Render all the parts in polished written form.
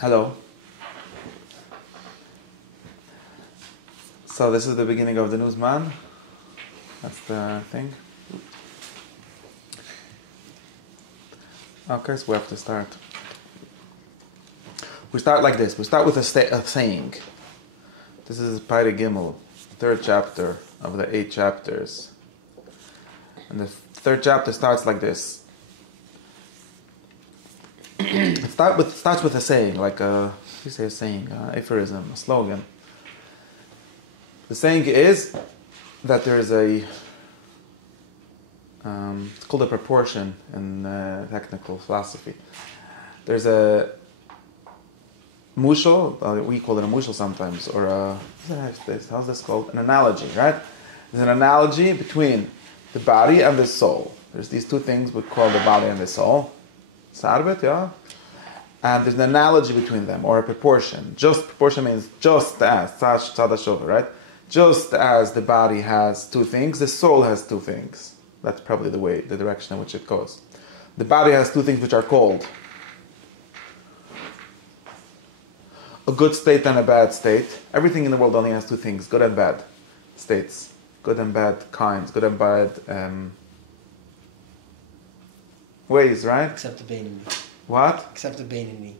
Hello. So this is the beginning of the newsman. That's the thing. Okay, so we have to start. We start like this. We start with a saying. This is Pairi Gimel, third chapter of the 8 chapters. And the third chapter starts like this. It starts with a saying, like you say a saying, aphorism, a slogan. The saying is that there is it's called a proportion in technical philosophy. There's a mushal, we call it a mushal sometimes, or how's this called? An analogy, right? There's an analogy between the body and the soul. There's these two things we call the body and the soul. Sarbet, yeah? And there's an analogy between them, or a proportion. Proportion means just as, right? Just as the body has two things, the soul has two things. That's probably the direction in which it goes. The body has two things which are called a good state and a bad state. Everything in the world only has two things, good and bad states. Good and bad kinds, good and bad ways, right? Except the Bain in me. What? Except the Bain in me.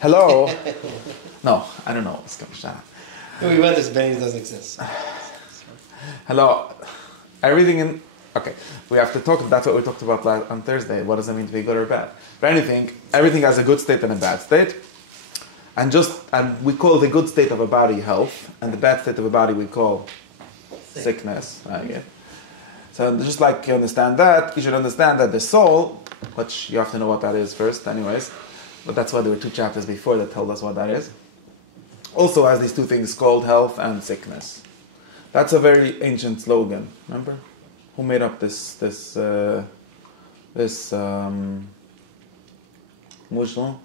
Hello? No, I don't know. We went this Bain doesn't exist. Hello. Everything in... Okay, we have to talk... That's what we talked about on Thursday. What does it mean to be good or bad? For everything has a good state and a bad state. And we call the good state of a body health, and the bad state of a body we call sickness. So just like you understand that, you should understand that the soul, which you have to know what that is first anyways, but that's why there were 2 chapters before that told us what that is, also has these two things called health and sickness. That's a very ancient slogan. Remember? Who made up this mushal?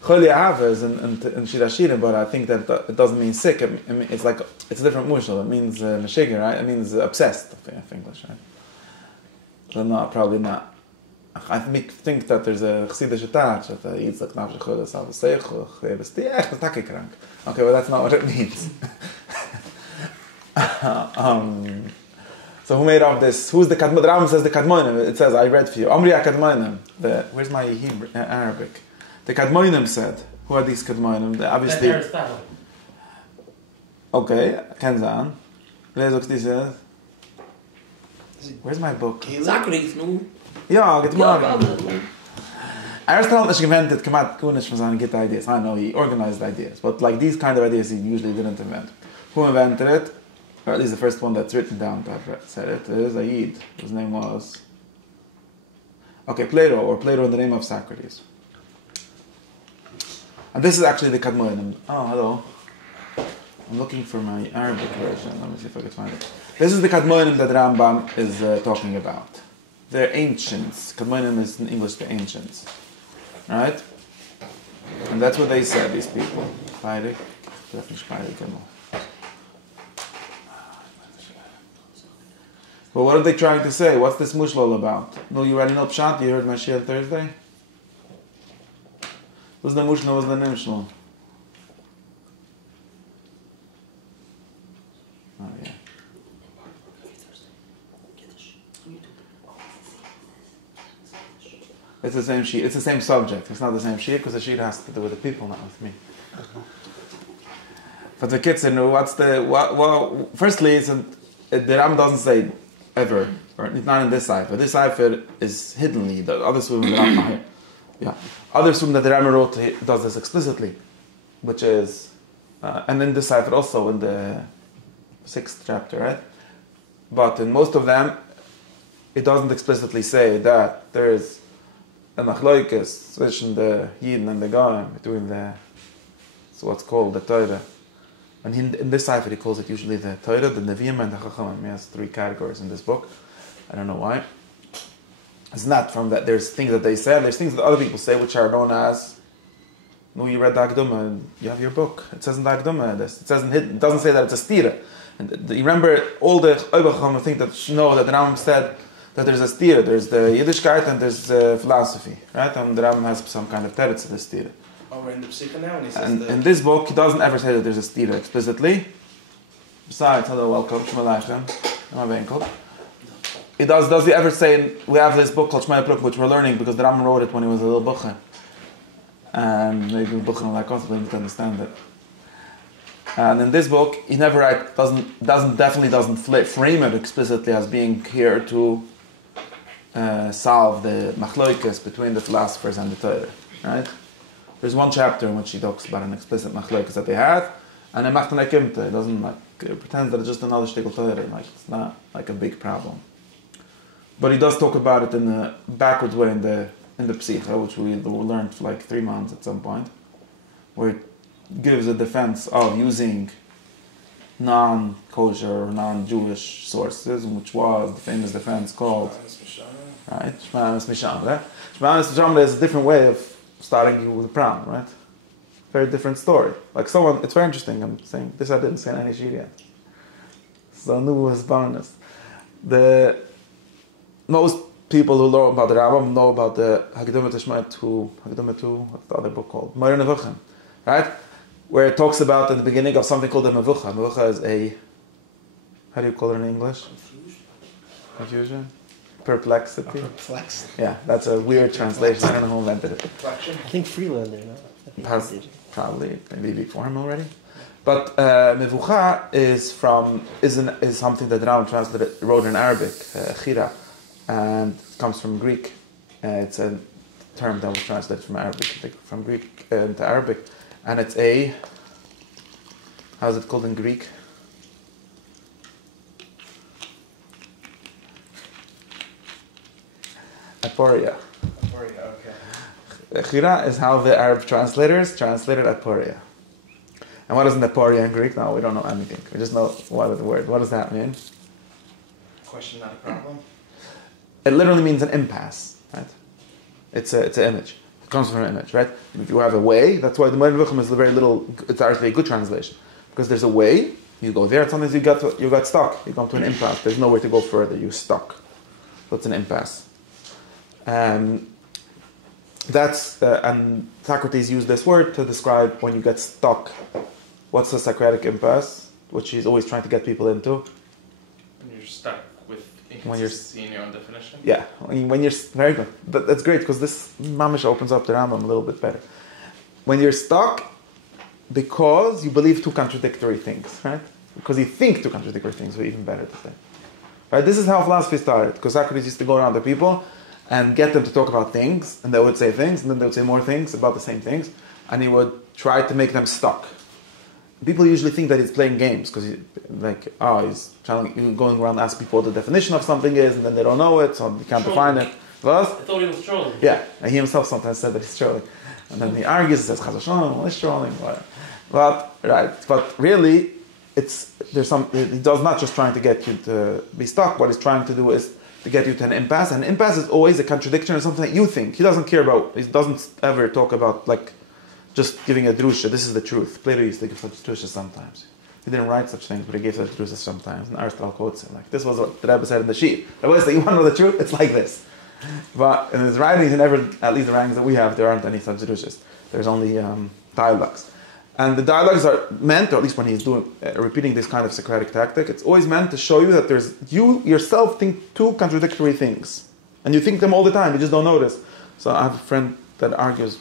Choli Ahava is in Shirashirim, but I think that it doesn't mean sick. It's like it's a different mushal. It means meshiger, right? It means obsessed. I think English, right? So no, probably not. I think that there's a chassidish attach that Yitzchok nafshe choli Ahava seichu it's taki krank. Okay, well that's not what it means. So who made up this? Who's the Kadmonim? The Rambam says the Kadmonim. It says, I read for you. Amriya Kadmonim. Where's my Hebrew, Arabic? The Kadmonim said. Who are these Kadmonim? Obviously. Okay, Kenzan. Where's my book? Ja, Kadmonim. Aristotle is invented, Kunish from good ideas. I know he organized ideas, but like these kind of ideas he usually didn't invent. Who invented it? Or at least the first one that's written down to have said it is a Yid. His name was... Okay, Plato in the name of Socrates. And this is actually the Kadmonim. Oh, hello. I'm looking for my Arabic version. Let me see if I can find it. This is the Kadmonim that Rambam is talking about. They're ancients. Kadmonim is in English the ancients. Right? And that's what they said, these people. But what are they trying to say? What's this mushal all about? No, you already know Pshat? You heard my shir Thursday? What's the mushal? What's the nimshal? Oh, yeah. It's the same sheet. It's the same subject. It's not the same sheet because the sheet has to do with the people, not with me. But the kids know what's the... Well, firstly, the Ram doesn't say ever, or it's not in this cipher. This cipher is hiddenly. The other swim that Ram, other swim that the Ram wrote does this explicitly, which is, and in this cipher also in the 6th chapter, right? But in most of them, it doesn't explicitly say that there is a machloikis between the Yidden and the Goyim, between what's called the Torah. And in this cipher, he calls it usually the Torah, the Nevi'im, and the Chachamim. He has 3 categories in this book. I don't know why. It's not from that. There's things that they say, and there's things that other people say, which are known as... No, you read the Akduma, and you have your book. It says in the Akduma, it says in Hidden. It doesn't say that it's a stira. And you remember all the Oibacham think that know that the Rambam said that there's a stira. There's the Yiddishkeit and there's philosophy, right? And the Rambam has some kind of teretz of the stira. Oh, we're in the Psikha now, and he says And in this book, he doesn't ever say that there's a stira explicitly. Besides, hello, welcome, Shema Leichem, Does he ever say, we have this book called Shema Leichem, which we're learning because the Rambam wrote it when he was a little bucher. And maybe bucher like us, we need to understand it. And in this book, he never definitely doesn't frame it explicitly as being here to solve the machloikas between the philosophers and the Torah, right? There's one chapter in which he talks about an explicit machloikas that they had, and in Machtanei Kimta, he doesn't pretend that it's just another shtickle Torah, like it's not like a big problem. But he does talk about it in a backwards way in the Psikha, which we learned for like 3 months at some point, where it gives a defense of using non-kosher or non-Jewish sources, which was the famous defense called Shma'amis Mishamre. Shma'amis Mishamre is a different way of starting you with a pram, right? Very different story. Like someone, it's very interesting. I'm saying this I didn't say in any shir yet. So new was bonus. Most people who know about the Rambam know about the Hagdama to what's the other book called? Moreh Nevuchim, right? Where it talks about in the beginning of something called a mevucha. Mevucha is a, how do you call it in English? Confusion? Perplexity? Perplexed. Yeah, that's a weird translation. I don't know who invented it. I think Freelander, no? Probably, maybe before him already. But mevucha is something that Rambam wrote in Arabic, chira, and it comes from Greek. It's a term that was translated from Greek into Arabic. And it's how's it called in Greek? Aporia. Aporia, okay. Chira is how the Arab translators translated aporia. And what is an aporia in Greek? No, we don't know anything. We just know what is the word. What does that mean? Question, not a problem. It literally means an impasse, right? It's an image. It comes from an image, right? If you have a way, that's why the Moreh Nevuchim is it's actually a good translation. Because there's a way, you go there, sometimes you got stuck. You come to an impasse. There's nowhere to go further. You're stuck. That's an impasse. And Socrates used this word to describe when you get stuck. What's the Socratic impasse, which he's always trying to get people into? When you're stuck with inconsistency in your own definition? Yeah, when you're very good. That's great because this mamish opens up the Rambam a little bit better. When you're stuck because you believe two contradictory things, right? Because you think two contradictory things are even better to say. Right? This is how philosophy started. Because Socrates used to go around the people and get them to talk about things, and they would say things, and then they would say more things about the same things, and he would try to make them stuck. People usually think that he's playing games because he's going around asking people what the definition of something is, and then they don't know it, so you can't define it. I thought he was trolling. Yeah, and he himself sometimes said that he's trolling, and then he argues and says Chas v'shalom, he's trolling, but really, he does not just trying to get you to be stuck. What he's trying to do is to get you to an impasse, and an impasse is always a contradiction or something that you think. He doesn't care about. He doesn't ever talk about like just giving a drusha. This is the truth. Plato used to give such drushas sometimes. He didn't write such things, but he gave such drushas sometimes. And Aristotle quotes it like this was what the Rebbe said in the sheet. The Rebbe said, "You want to know the truth? It's like this." But in his writings, he never, at least the writings that we have, there aren't any such drushas. There's only dialogues. And the dialogues are meant, or at least when he's doing repeating this kind of Socratic tactic, it's always meant to show you that you yourself think two contradictory things, and you think them all the time. You just don't notice. So I have a friend that argues.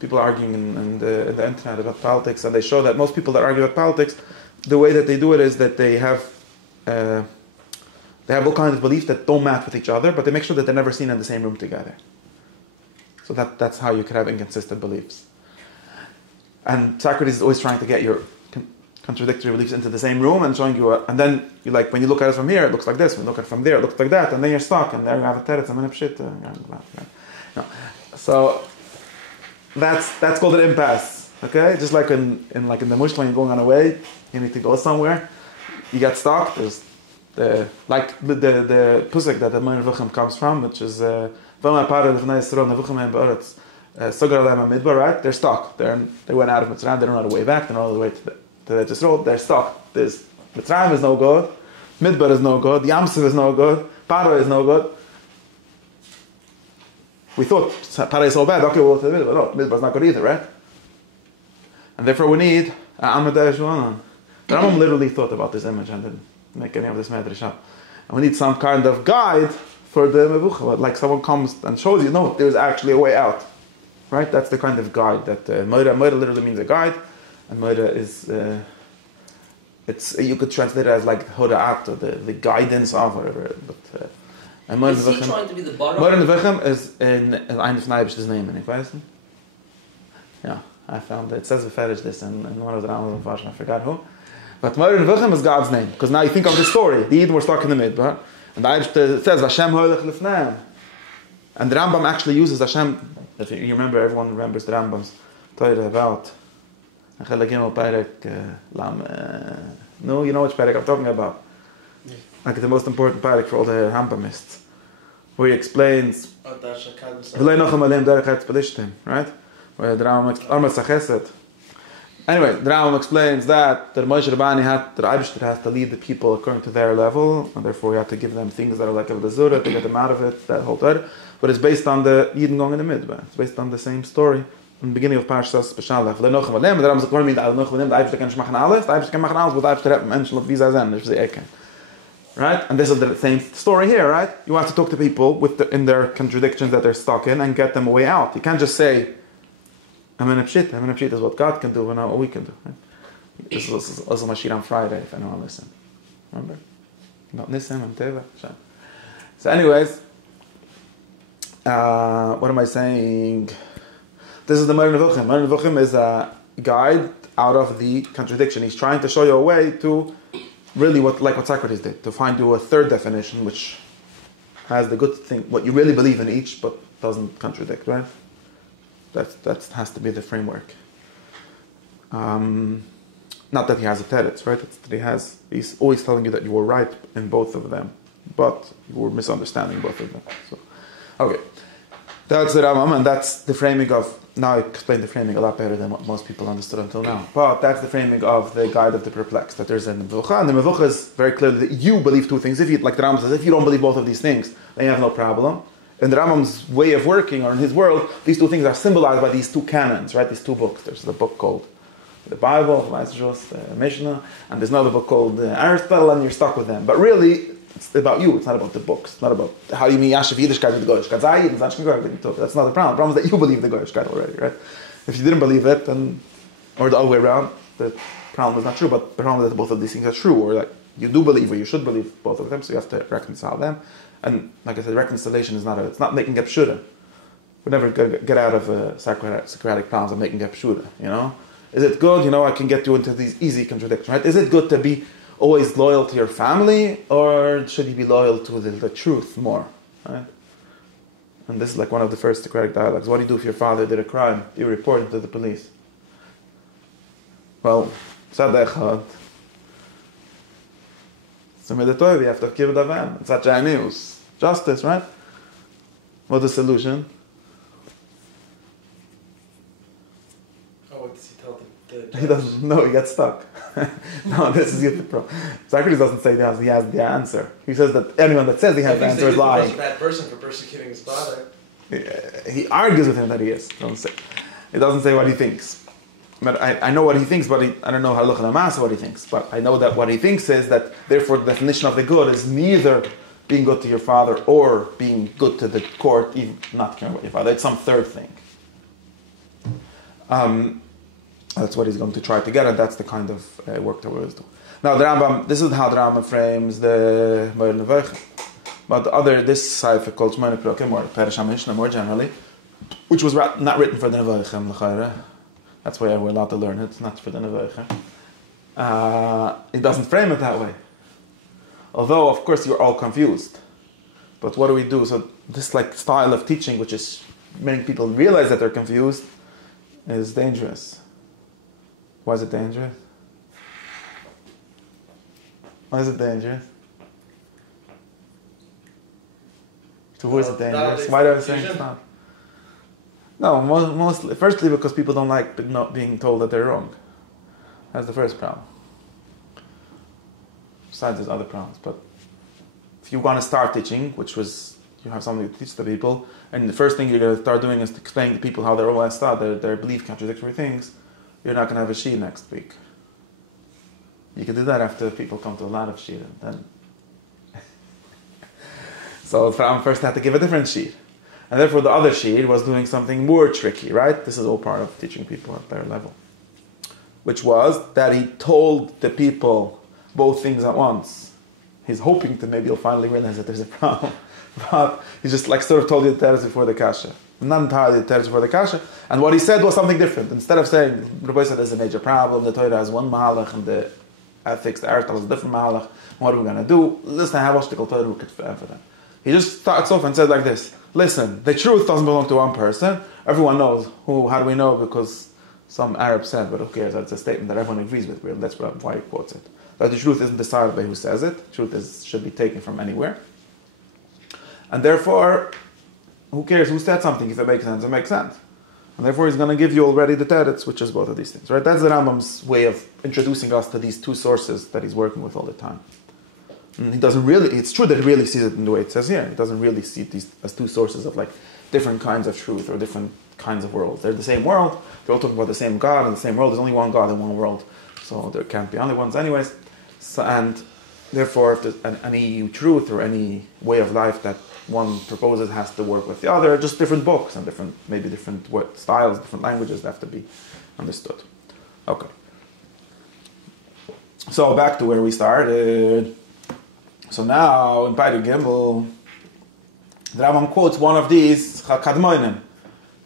People arguing in the internet about politics, and they show that most people that argue about politics, the way that they do it is that they have all kinds of beliefs that don't match with each other, but they make sure that they're never seen in the same room together. So that's how you could have inconsistent beliefs. And Socrates is always trying to get your contradictory beliefs into the same room and showing you, and then you like when you look at it from here, it looks like this. When you look at it from there, it looks like that, and then you're stuck, and there you have a teretz and then a pshit. So that's called an impasse. Okay, just like in the mushla, when you're going on a way, you need to go somewhere, you get stuck. There's the pusik that the Moreh Nevuchim comes from, which is right? They're stuck. They went out of Mitzrayim. They don't know how to way back. They don't know the way to the Yisrael. They're stuck. Mitzrayim is no good. Midbar is no good. Yamsuf is no good. Paro is no good. we thought Paray is so bad, okay, we'll go to the Midbar. No, Midbar is not good either, right? And therefore we need Amadei Shuanan. The Rambam literally thought about this image and didn't make any of this medrash up. And we need some kind of guide for the mevucha, like someone comes and shows you, no, there's actually a way out. Right? That's the kind of guide that Moira literally means a guide, and Moira is it's you could translate it as like Hoda'at, or the guidance of whatever. But and Moira Is he trying to be the bottom? Moira Nevechem is in Ein Fneibish's name, and you yeah, I found it says Beferish this in one of the Rambam of I forgot who. But Moira Nevechem is God's name, because now you think of the story. The Yidden were stuck in the Midbar, and the Eibush says Hashem Hoylech Lifneim, and the Rambam actually uses Hashem. If you remember, everyone remembers the Rambam's Torah about no, you know which parak I'm talking about. Like the most important parak for all the Rambamists, where he explains right? Where the Rambam anyway, the Rambam explains that the Moshe Rabbani has to lead the people according to their level, and therefore he had to give them things that are like a Zura to get them out of it, that whole Torah. But it's based on the Yidden going in the Midbar. It's based on the same story in the beginning of Parshas Beshalach. The Rambam sagt, warum the Eibster kann nicht machen alles, the Eibster kann machen alles, but the Eibster hat Menschen auf Visa sein, nicht sie Ecke. Right? And this is the same story here, right? You have to talk to people in their contradictions that they're stuck in and get them a way out. You can't just say, I'm in a pshit is what God can do, and not what we can do. Right? This is also Mashir on Friday, if anyone listen. Remember? Not Nissim and Teva. So anyways, what am I saying? This is the Moreh Nevuchim. Moreh Nevuchim is a guide out of the contradiction. He's trying to show you a way to really what Socrates did, to find you a third definition which has the good thing, what you really believe in each, but doesn't contradict, right? That has to be the framework. Not that he has a teretz, right? It's that he's always telling you that you were right in both of them, but you were misunderstanding both of them. So, okay. That's the Rambam, and that's the framing of, now I explained the framing a lot better than what most people understood until now. But that's the framing of the guide of the perplexed, that there's a mevucha, and the mevucha is very clearly that you believe two things. If you, like the Rambam says, if you don't believe both of these things, then you have no problem. In the Rambam's way of working, or in his world, these two things are symbolized by these two canons, right? These two books. There's a book called the Bible, the Mishnah, and there's another book called Aristotle, and you're stuck with them. But really, it's about you. It's not about the books. It's not about how you mean Yashav Yiddishkeit with the Goyishkeit. That's not the problem. The problem is that you believe the Goyishkeit already, right? If you didn't believe it, then, or the other way around, the problem is not true. But the problem is that both of these things are true, or that you do believe, or you should believe both of them. So you have to reconcile them. And like I said, reconciliation is it's not making a pshuta. We never get out of Socratic problems of making a pshuta. You know, is it good? I can get you into these easy contradictions, right? Is it good to be always loyal to your family, or should you be loyal to the truth more, right? And this is like one of the first Socratic dialogues. What do you do if your father did a crime? Do you report it to the police? Well, Sadechad. So with the Torah, we have to give it a van. It's such a news. Justice, right? What's the solution? Oh, what does he tell the He doesn't know, he gets stuck. No, this is the problem. Socrates doesn't say that he has the answer. He says that anyone that says he has the answer is lying. He's a bad person for persecuting his father. He argues with him that he is. He doesn't say what he thinks. But I know what he thinks, but I don't know halacha l'maaseh what he thinks. But I know that what he thinks is that, therefore, the definition of the good is neither being good to your father or being good to the court, even not caring about your father. It's some third thing. That's what he's going to try to get, and that's the kind of work that we'll do. Now, the Rambam, this is how the Rambam frames the Moreh Nevuchim. But this side of called Shmona Perukim, or Perish HaMishnah more generally, which was not written for the Nevuchim, l'chayre. That's why we're allowed to learn it. It's not for the Nevuchim. It doesn't frame it that way. Although, of course, you're all confused. But what do we do? So this style of teaching, which is making people realize that they're confused, is dangerous. Why is it dangerous? Why is it dangerous? To who is it dangerous? Why do I say it's not? No, mostly. Firstly, because people don't like not being told that they're wrong. That's the first problem. Besides, there's other problems. But if you want to start teaching, which was you have something to teach the people, and the first thing you're going to start doing is to explain to people how they're all messed up, their belief contradictory things, you're not going to have a Shir next week. You can do that after people come to a lot of Shir. Then. So the Ram first had to give a different Shir. And therefore the other Shir was doing something more tricky, right? This is all part of teaching people at their level. Which was that he told the people both things at once. He's hoping to maybe you'll finally realize that there's a problem. But he just like sort of told you the teretz before the kasha. Not entirely the teretz before the kasha. And what he said was something different. Instead of saying, Rabbi said there's a major problem, the Torah has one mahalach and the ethics, the Aristotle has a different mahalach. What are we going to do? Listen, I have obstacle Torah for them. He just starts off and said like this. Listen, the truth doesn't belong to one person. Everyone knows. How do we know? Because some Arab said, but who cares? That's a statement that everyone agrees with. Really. That's why he quotes it. That the truth isn't decided by who says it. The truth should be taken from anywhere. And therefore, who cares who said something? If it makes sense, it makes sense. And therefore, he's going to give you already the teretz, which is both of these things. Right? That's the Rambam's way of introducing us to these two sources that he's working with all the time. And he doesn't really, it's true that he really sees it in the way it says here. He doesn't really see these as two sources of like different kinds of truth or different kinds of worlds. They're the same world. They're all talking about the same God and the same world. There's only one God in one world. So there can't be only ones anyways. So, and therefore, if there's any truth or any way of life that one proposes has to work with the other, just different books and maybe different styles, different languages that have to be understood. Okay. So back to where we started. So now, in Pairu Gimel, the Rambam quotes one of these, Kadmoinim.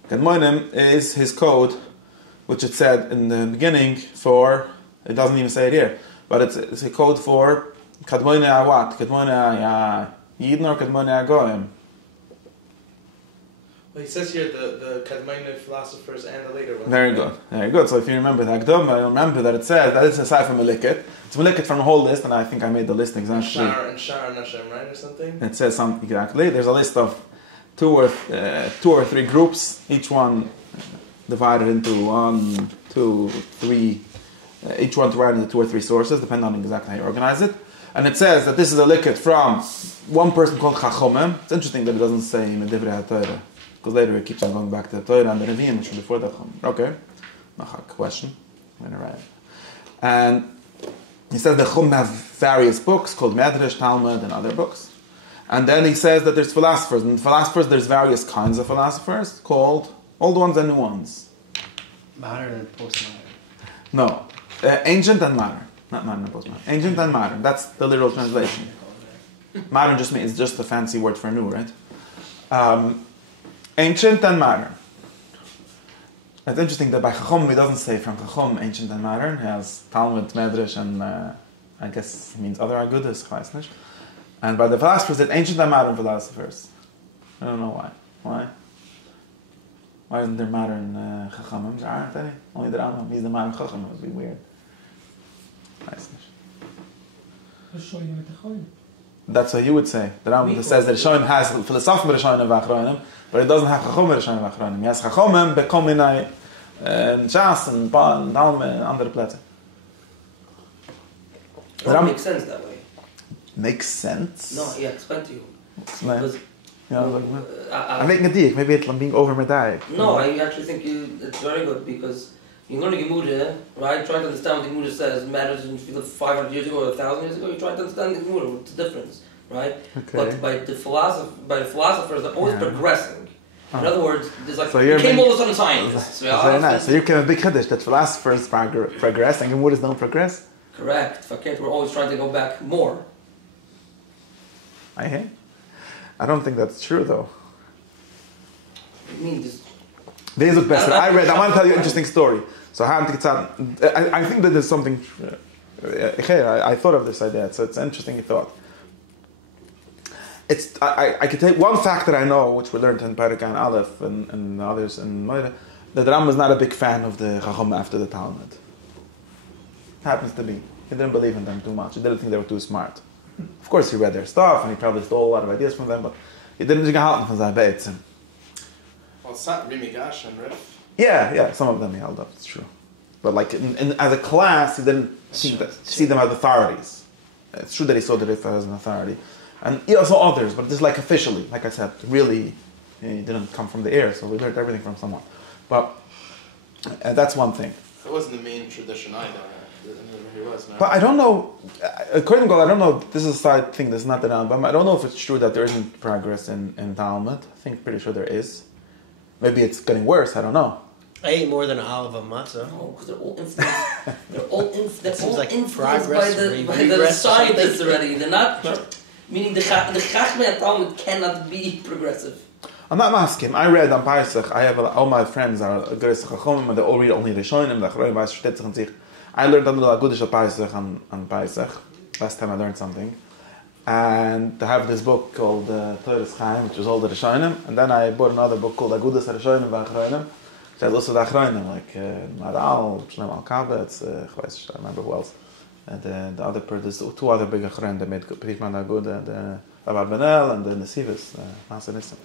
Kadmoinim is his code, which it said in the beginning for, it doesn't even say it here, but it's a code for Kadmoine Awat, Kadmoine Yidn or Kadmoine Agoyim. Well, he says here the Kadmonian philosophers and the later ones. Very good, very good. So if you remember the Akdom, I remember that it says that it's aside from Malikit. It's Malikit from a whole list, and I think I made the list exactly. Shar and Hashem, right, or something? It says something exactly. There's a list of two or three groups, each one divided into 1, 2, 3. Each one divided into 2 or 3 sources, depending on exactly how you organize it. And it says that this is a likit from one person called Chachomim. It's interesting that it doesn't say Medivrei HaTorah, because later it keeps on going back to the Torah and the Nevi'im, which was before the Chachomim. Okay, question. I'm going to write it. And he says the Chum have various books called Medrash, Talmud, and other books. And then he says that there's philosophers. And philosophers, there's various kinds of philosophers called old ones and new ones. Modern and postmodern. No, ancient and modern. Not modern and postmodern. Ancient and modern. That's the literal translation. Modern just means, it's just a fancy word for new, right? Ancient and modern. It's interesting that by Chachom, he doesn't say from Chachom, ancient and modern. He has Talmud, Medrash, and I guess it means other Agudas, Chayesnish. And by the philosophers, it's ancient and modern philosophers. I don't know why. Why? Why isn't there modern Chachamim? There aren't any. Only the Rambam. He's the modern Chacham. It would be weird. Chayesnish. That's what you would say. The Rambam says that Rishonim has philosophical Rishonim v'achronim, but it doesn't have Chachomim Rishonim v'achronim. He has Chachomim bekominai Shas and Talmud and andere Plätze. It makes sense that way. Makes sense? No, yeah, explain to you. Explain. Because, I'm making a deal. Maybe I'm being over medayik. No, I actually think it's very good because you learn a Gemara, right? Try to understand what the Gemara says. Matters in 500 years ago or 1,000 years ago. You try to understand the Gemara. What's the difference, right? Okay. But by the philosophers, they're always progressing. In other words, there's like so became all of a sudden scientists. Very nice. So you came a big Kaddish that philosophers progress and Gemuras don't progress? Correct. We're always trying to go back more. I hear. I don't think that's true though. I mean, just... I want to tell you an interesting story. So I think that there's something... I thought of this idea. So it's an interesting thought. I could take one fact that I know, which we learned in Parakan Aleph and others in Moira, that Ram was not a big fan of the Chacham after the Talmud. Happens to be. He didn't believe in them too much. He didn't think they were too smart. Of course, he read their stuff and he probably stole a lot of ideas from them, but he didn't gehalten from their beis. Well, it's not Rimigash and Rif. Yeah, some of them he held up. It's true, but like as a class, he didn't see them as authorities. It's true that he saw the Rif as an authority. And also others, but this like officially, like I said, really it didn't come from the air, so we learned everything from someone. But that's one thing. It wasn't the main tradition either. It was, no? But I don't know, according to God, I don't know, this is a side thing, this is not the Rambam, I don't know if it's true that there isn't progress in Talmud. I think pretty sure there is. Maybe it's getting worse, I don't know. I ate more than a olive of matzah. No, because they're all influenced. They're all like influenced progress, by the regress or scientists something. already. They're not. Meaning the Chachmei Talmud cannot be progressive. I'm not masking. I read on Pesach, I have all my friends are Geres Chachomim, and they all read only Rishonim, the Achronim, Weiß versteht sich in sich. I learned a little Agudish of Pesach on Pesach. Last time I learned something. And I have this book called Teures Chaim, which was all the Rishonim, and then I bought another book called Agudish Rishonim V'Achronim, which has also the Achronim, like Maral, Shlem Al-Kabetz, I remember who else. And the other, there's two other big Achronim that made Prishman Agudah, the Rabar Benel, and the Nesivis, Nasa Nissim.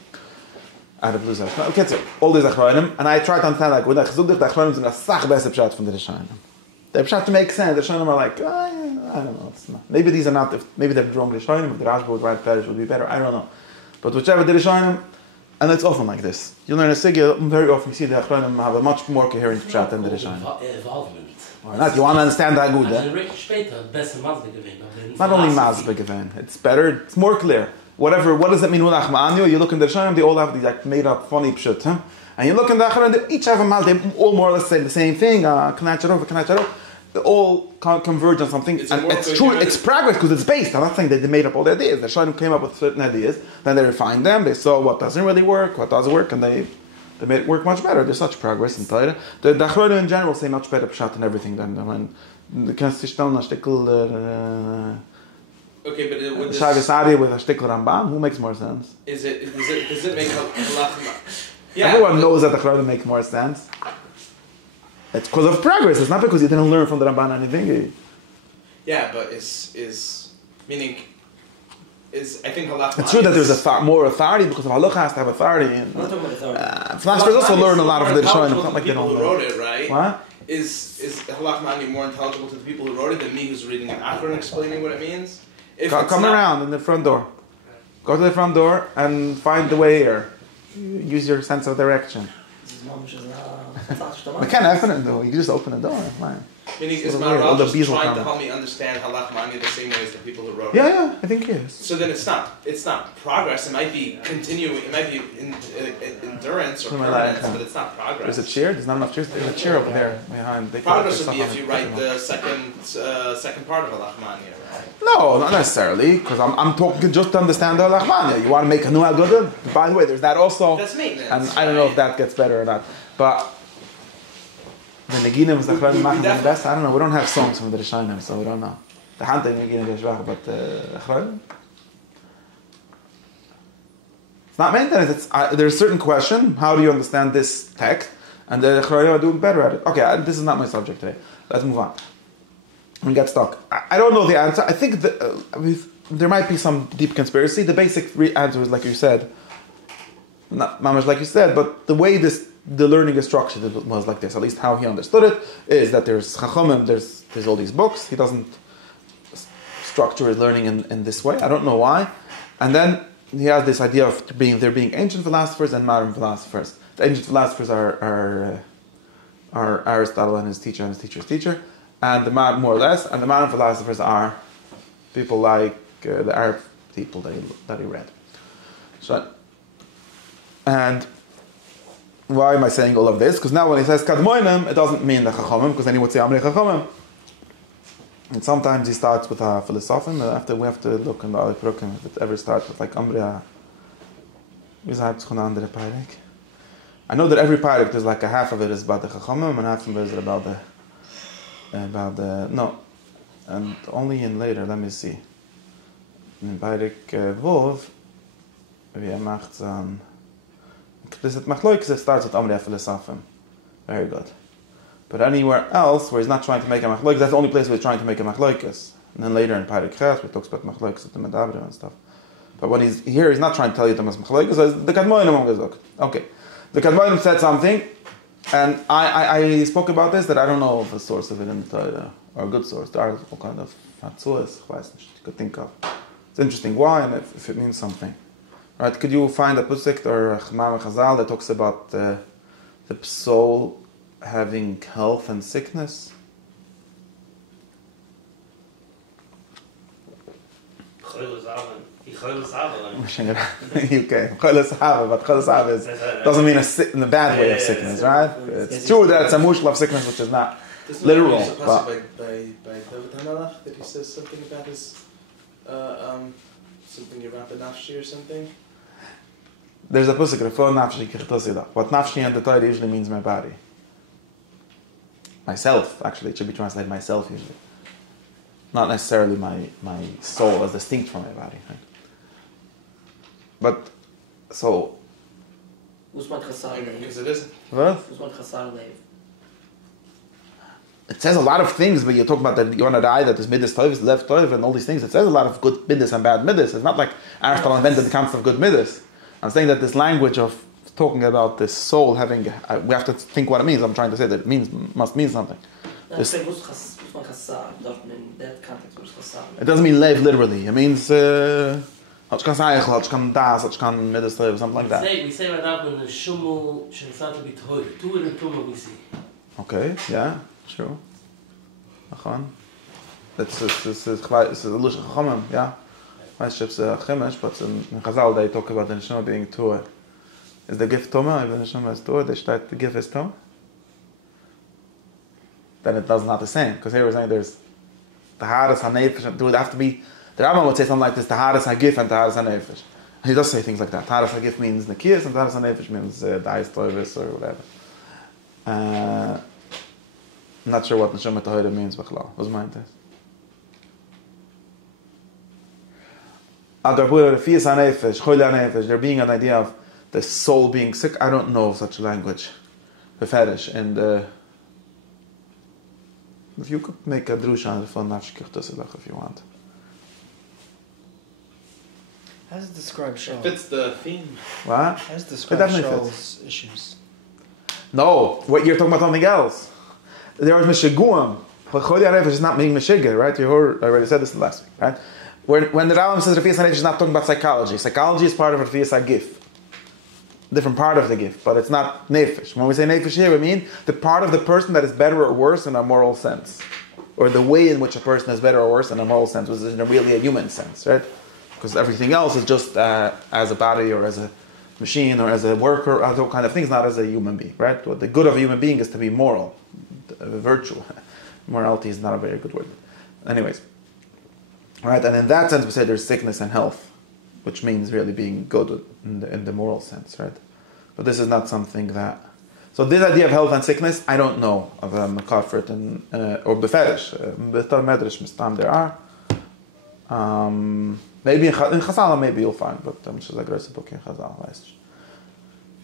Out of Blue Zach. Okay, so all these Achronim, and I tried to understand, like, when I chazuk the Achronim sind a sach besser Pshat from the Rishonim. The Pshat to make sense, the Rishonim are like, I don't know, it's not. Maybe these are not, maybe they're wrong Rishonim, if the Rashba would write Perish would be better, I don't know. But whichever the Rishonim, and it's often like this. You learn a Sigil, very often you see the Achronim have a much more coherent Pshat than the Rishonim. Involvement. Or not, you want to understand the Agudah. Not only Mazbe given, it's better, it's more clear. Whatever, what does it mean, Ulach Ma'anyo? You look in the Rishonim, they all have these like made up funny Pshat, huh? And you look in the Achronim, they each have a Maz, they all more or less say the same thing, Kanacharov. They all converge on something, and it's true, it's progress because it's based. I'm not saying that they made up all the ideas. The Rishonim came up with certain ideas, then they refined them, they saw what doesn't really work, what does work, and they made it work much better. There's such progress in Torah. The Achronim in general say much better Pshat and everything than when the Kanstishtelna Shtikl, okay, but with this, Shagasari with a Shtikl Rambam, who makes more sense? does it make halach? Yeah, Everyone knows that the Achronim make more sense. It's because of progress. It's not because you didn't learn from the Ramban anything. Yeah, but I think halach. It's true that there's more authority because of halacha has to have authority. And, I'm not talking about authority. philosophers also learn a lot of the Rishonim. It's not like they people don't who know. wrote it, right? What? Is halach mani more intelligible to the people who wrote it than me who's reading an Achron and explaining what it means? Come around in the front door. Go to the front door and find the way here. Use your sense of direction. I can't open it though. You can just open the door. Fine. Meaning, is All Maharal the just bees will trying to come. help me understand halach mani the same way as the people who wrote it? Yeah, I think yes. So then it's not progress. It might be continuing. It might be endurance or permanence, but it's not progress. There's a chair. There's not enough chairs. There's a chair over there behind. Progress would be if you write the second part of halach mani, right? No, not necessarily, because I'm talking just to understand the halachmania. You want to make a new agudah? By the way, there's that also. That's maintenance. And I don't know if that gets better or not. But the Neginim is the Achronim machen the best. I don't know. We don't have songs from the Rishonim, so we don't know. The Hante Neginim is schwach, but Achronim. It's not maintenance. It's there's a certain question. How do you understand this text? And the Achronim are doing better at it. Okay, this is not my subject today. Let's move on. We get stuck. I don't know the answer. I think there might be some deep conspiracy. The basic answer is like you said, not much like you said, but the way the learning is structured was like this. At least how he understood it is that there's Chachomim, there's all these books. He doesn't structure his learning in this way. I don't know why. And then he has this idea of there being ancient philosophers and modern philosophers. The ancient philosophers are Aristotle and his teacher and his teacher's teacher. And more or less, and the modern philosophers are people like the Arab people that he read. So, and why am I saying all of this? Because now when he says Kadmoinim, it doesn't mean the Chachomim, because then he would say Amri Chachomim. And sometimes he starts with a philosophin. We have to look in the other Perukim if it ever starts with like Amri. I know that every Parak there's like a half of it is about the Chachomim and half of it is about the and only in later, let me see. In Parak Vov, macht this at Machloikes, it starts with Amri Philosophem. Very good. But anywhere else where he's not trying to make a Machloikes, that's the only place where he's trying to make a Machloikes. And then later in Parak Ches, where he talks about Machloikes at the Medabra and stuff. But when he's here, he's not trying to tell you Thomas Machloikes, the Kadmoinim. Okay. The Kadmoinim said something. And I spoke about this, that I don't know of a source of it in the Torah, or a good source. There are all kind of Hatzuas, you could think of. It's interesting why and if it means something. Right? Could you find a pusik or Chmam Chazal that talks about the soul having health and sickness? Okay, but doesn't mean in a bad way of sickness, right? It's true that it's a mushal of sickness, which is not literal. By David HaMelech that he says something about his something about the nafshi or something. There's a pusik refer nafshi kirtosida. What nafshi and the Torah usually means my body, myself. Actually, it should be translated myself usually, not necessarily my soul as distinct from my body. Right? But so. Because it isn't. What? It says a lot of things, but you're talking about that you want to die, that there's midas toiv, left toiv, and all these things. It says a lot of good midas and bad midas. It's not like Aristotle invented the concept of good midas. I'm saying that this language of talking about this soul having, we have to think what it means. I'm trying to say that it must mean something. It doesn't mean lev literally. It means something like that. We say right now when the shumul shemsat to be toy, two in the tumah we see. Okay, yeah, sure. This is a lush chachamim, yeah. It's a chemish, but in Chazal they talk about the neshama being tua. Is the gift tuma? If the neshama is tua, the gift is tum. Then it does not the same, because here we're saying there's the hardest hanefesh. There would have to be. The Rambam would say something like this: the hardest hagif and the hardest hanefesh. He does say things like that. Hardest hagif means nekiyas, and the hardest hanefesh means da'is toivis or whatever. I'm not sure what neshama tahira means. B'chalal. What's my interest? There being an idea of the soul being sick. I don't know of such a language. The fetish and if you could make a drusha from nafshkirtosilach if you want. How does it describe Shaul? It fits the theme. What? How does it describe Shaul's issues? No, what you're talking about something else. There was Meshaguam. But Choli Aref is not being Meshiga, right? You heard, I already said this last week, right? When the Rambam says Rafiyas HaNefesh is not talking about psychology. Psychology is part of Rafiyas HaGif. Different part of the gift, but it's not Nefesh. When we say Nefesh here, we mean the part of the person that is better or worse in a moral sense. Or the way in which a person is better or worse in a moral sense, which is in really a human sense, right? Because everything else is just as a body or as a machine or as a worker, other kind of things, not as a human being, right? What the good of a human being is to be moral, virtue. Morality is not a very good word. Anyways. Right, and in that sense we say there's sickness and health, which means really being good in the moral sense, right? But this is not something that... So this idea of health and sickness, I don't know of Mekafret or Beferish. Betar medrash mistam there are. Maybe in Chazal maybe you'll find, but it's a great book in Chazal.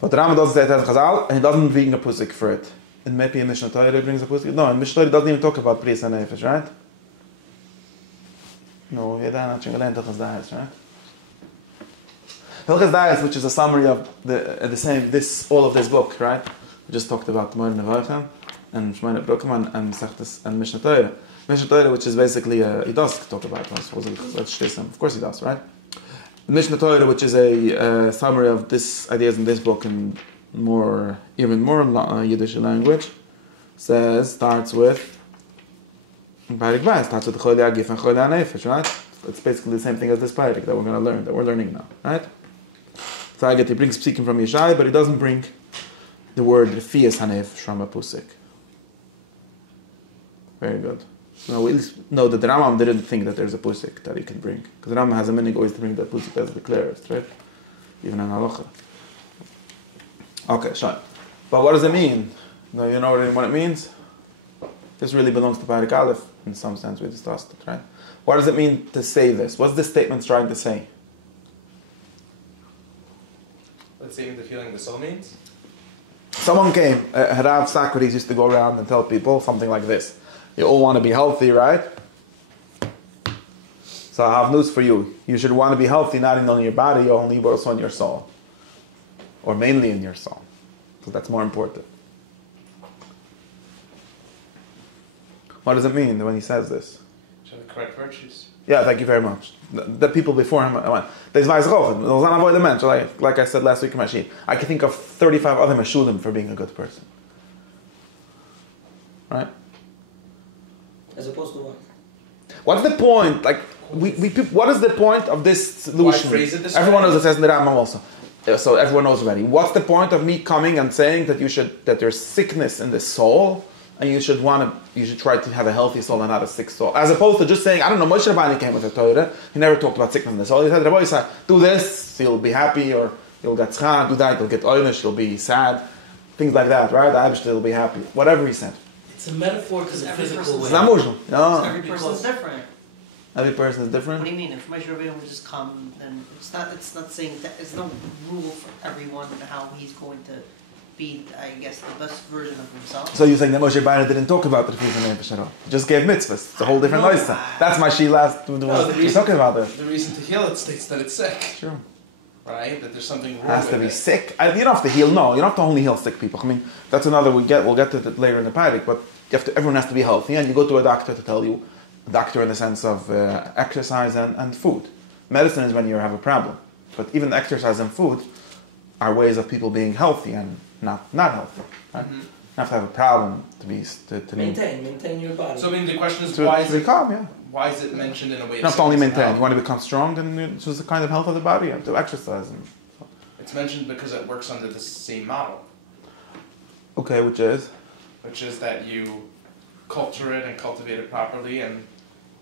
But the Rambam doesn't say it has Chazal, and he doesn't bring a pusik for it. And maybe in Mishnah Torah he brings a pusik. No, in Mishnah Torah he doesn't even talk about Prius and Nefesh, right? No, we don't learn Hilchos Da'is, right? Hilchos Da'is, which is a summary of all of this book, right? We just talked about Moed Nevoichem and Shemona Brukim and Sechtes and Mishnah Torah. Mishnah Torah, which is basically he does talk about us. Of course he does, right? Mishnah Torah, which is a summary of this ideas in this book in even more Yiddish language, starts with Parik Beis, starts with Choli Agif and Choli HaNefesh, right? It's basically the same thing as this Parik that we're going to learn, that we're learning now, right? So I get he brings Psikim from Yeshai, but he doesn't bring the word Rafiyas HaNefesh from a Pusik. Very good. Now we at least know that the Rambam didn't think that there's a Pusik that he can bring. Because the Rambam has a minig always to bring that Pusik as the clearest, right? Even in Halacha. Okay, sure. But what does it mean? Now you know what it means? This really belongs to Parik Aleph, in some sense we discussed it, right? What does it mean to say this? What's this statement trying to say? Let's see what the feeling the soul means. Someone came, Harav Socrates used to go around and tell people something like this. You all want to be healthy, right? So I have news for you. You should want to be healthy not only in your body, only but also in your soul. Or mainly in your soul. Because that's more important. What does it mean when he says this? Should have correct virtues. Yeah, thank you very much. The people before him, there's like I said last week in my sheet, I can think of 35 other Meshudim for being a good person. Right? As opposed to what? What's the point? Like, what is the point of this solution? Why phrase it this Everyone way? knows it says in the Rambam also. So everyone knows already. What's the point of me coming and saying that there's sickness in the soul, and you should try to have a healthy soul and not a sick soul, as opposed to just saying, I don't know, Moshe Rabbeinu came with the Torah. He never talked about sickness in the soul. He said, Rabbi Yisrael, do this, you'll be happy, or you'll get tzchak, do that, you'll get oynish, you'll be sad, things like that, right? Abishta will be happy. Whatever he said. It's a metaphor because Every physical person's way. It's not mushal. No. Every person's different. Every person is What different. do you mean? If Moshe Rabbeinu would just come, then it's not saying that it's no rule for everyone how he's going to be, I guess, the best version of himself. So you're saying that Moshe Rabbeinu didn't talk about the Refuah Nefesh at all? He just gave mitzvahs. It's a whole different No. lifestyle. That's my she last No, was talking about this. The reason to heal it states that it's sick, Sure. right? That there's something wrong Has with to be it. sick. You don't have to heal. No, you don't have to only heal sick people. I mean, that's another. We'll get to it later in the Parak. But everyone has to be healthy, and you go to a doctor to tell you. A doctor in the sense of exercise and food. Medicine is when you have a problem. But even exercise and food are ways of people being healthy and not healthy. Right? Mhm. You have to have a problem to Maintain your body. So I mean, the question is, to why is be it calm. Yeah. why is it mentioned in a way? You don't have to only maintain. You want to become strong, then it's just a kind of health of the body. You have to exercise. It's mentioned because it works under the same model, Okay, which is that you culture it and cultivate it properly, and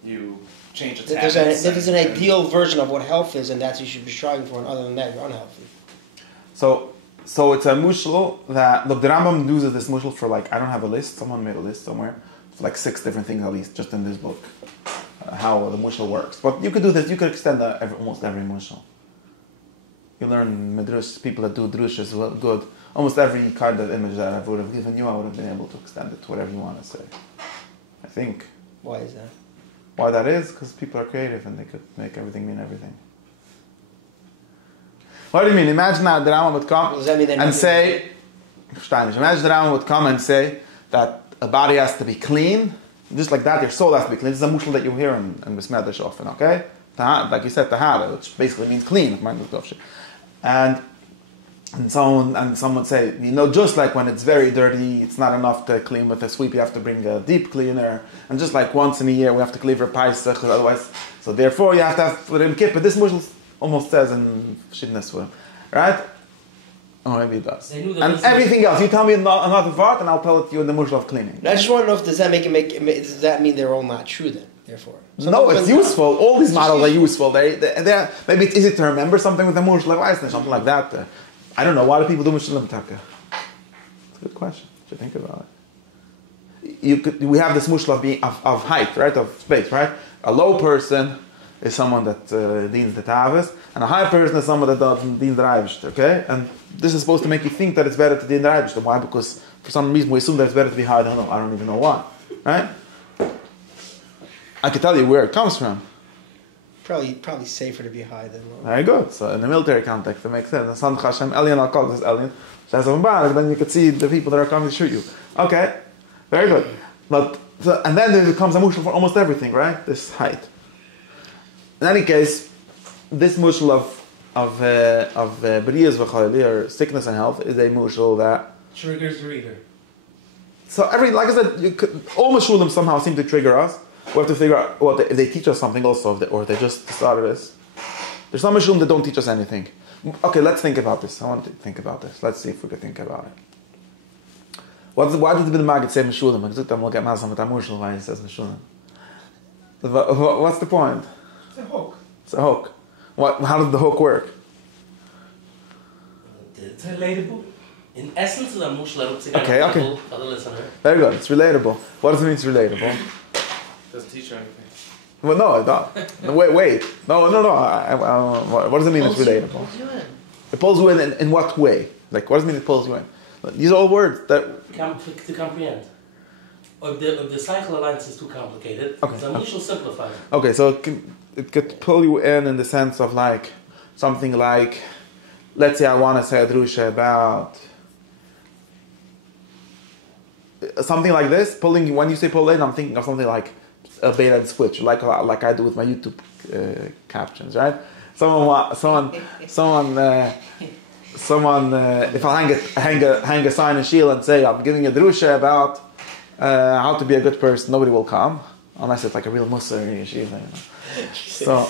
you change its There's habits. an and- ideal version of what health is, and that's what you should be striving for, and other than that, you're unhealthy. so it's a mushal that look. The Rambam uses this mushal for like I don't have a list. Someone made a list somewhere. It's like 6 different things at least just in this book. How the mushal works. But you could do this. You could extend almost every mushal. You learn medrash. People that do drush is good. Almost every kind of image that I would have given you, I would have been able to extend it to whatever you want to say. I think. Why is that? Why that is? Because people are creative and they could make everything mean everything. What do you mean? Imagine that the Rambam would come Does that mean that and nothing- say, Steinish, imagine the Rambam would come and say that a body has to be clean, just like that, your soul has to be clean. This is a mushal that you hear in beis medrash often, okay? Like you said, tahara, which basically means clean. And some would say, just like when it's very dirty, it's not enough to clean with a sweep, you have to bring a deep cleaner. And just like once in a year, we have to clean for Pesach, otherwise. So therefore, you have to have for Yom Kippur. This mushal almost says in Shidnesur, right? Oh, maybe it does. They knew the And reason- everything else, you tell me another part, and I'll tell it to you in the mushal of cleaning. And I just want to know if does that mean they're all not true then? Therefore, No, it's useful. All these models are useful. They're maybe it's easy to remember something with the mushal, like something like that. I don't know. Why do people do mushalim taka? It's a good question. You should think about it. We have this mushal of height, right? Of space, right? A low person is someone that deans the tavis, and a high person is someone that doesn't dean the Reibish, okay? And this is supposed to make you think that it's better to dean the Reibish. Why? Because for some reason we assume that it's better to be high. I don't even know why, right? I can tell you where it comes from. probably safer to be high than low. Very good. So in the military context, it makes sense. San Hashem, Alien al Kol, this alien. Then you could see the people that are coming to shoot you. Okay, very good. And then there becomes a mushal for almost everything, right? This height. In any case, this mushal of beriyas v'chayli, or sickness and health, is a mushal that Triggers the reader. so like I said, all mushulim somehow seem to trigger us. We have to figure out if they teach us something also, or they just started this. There's some mushulim that don't teach us anything. Okay, let's think about this. I want to think about this. Let's see if we can think about it. Why did the Maggid say mushulim? I'm look at Mazam with Amushal why he says mushulim. What's the point? It's a hook. It's a hook. How does the hook work? It's relatable. In essence, it's a mushal. Okay. For the listener. Very good. It's relatable. What does it mean it's relatable? Doesn't teach you anything. Well, no, it does. No, wait. No. What does it mean it's relatable? It pulls you in what way? Like, what does it mean it pulls you in? These are all words that... To comprehend. If the cycle alliance is too complicated, Okay. the mushal simplifies. Okay, so it could pull you in the sense of like, something like, let's say I want to say a drusha about... Something like this, when you say pull in, I'm thinking of something like a bait and switch, like I do with my YouTube captions, right? Someone. If I hang a sign in Shiel and say I'm giving a drusha about how to be a good person, nobody will come unless it's like a real Muslim in Yeshiva. You know? So.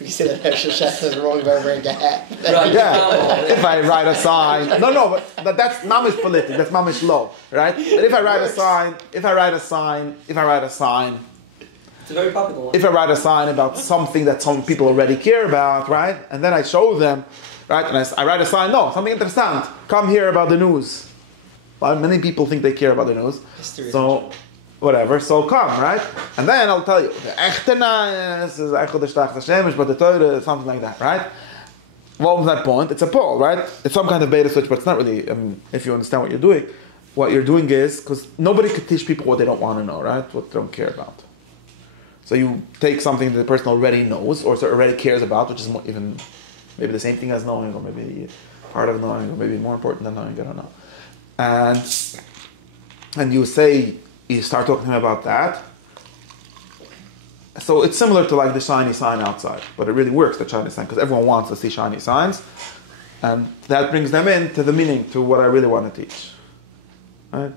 You say that extra chef is wrong by wearing a hat. Yeah, if I write a sign, but that's mamish politic. That's mamish law, right? But if I write a sign, It's a very popular one. if I write a sign about something that some people already care about, right? And then I show them, right? And I write a sign, no, something interesting. Come hear about the news. Well, many people think they care about the news. So, whatever, so come, right? And then I'll tell you, the echtenas is Echel the Shtach Hashemesh, but the Torah is something like that, right? What was that point? It's a poll, right? It's some kind of beta switch, but it's not really, if you understand what you're doing is, because nobody could teach people what they don't want to know, right? What they don't care about. So you take something that the person already knows, or already cares about, which is even maybe the same thing as knowing, or maybe part of knowing, or maybe more important than knowing, I don't know. And you start talking to him about that. So it's similar to like the shiny sign outside, but it really works, the shiny sign, because everyone wants to see shiny signs, and that brings them into the meaning, to what I really want to teach. Right?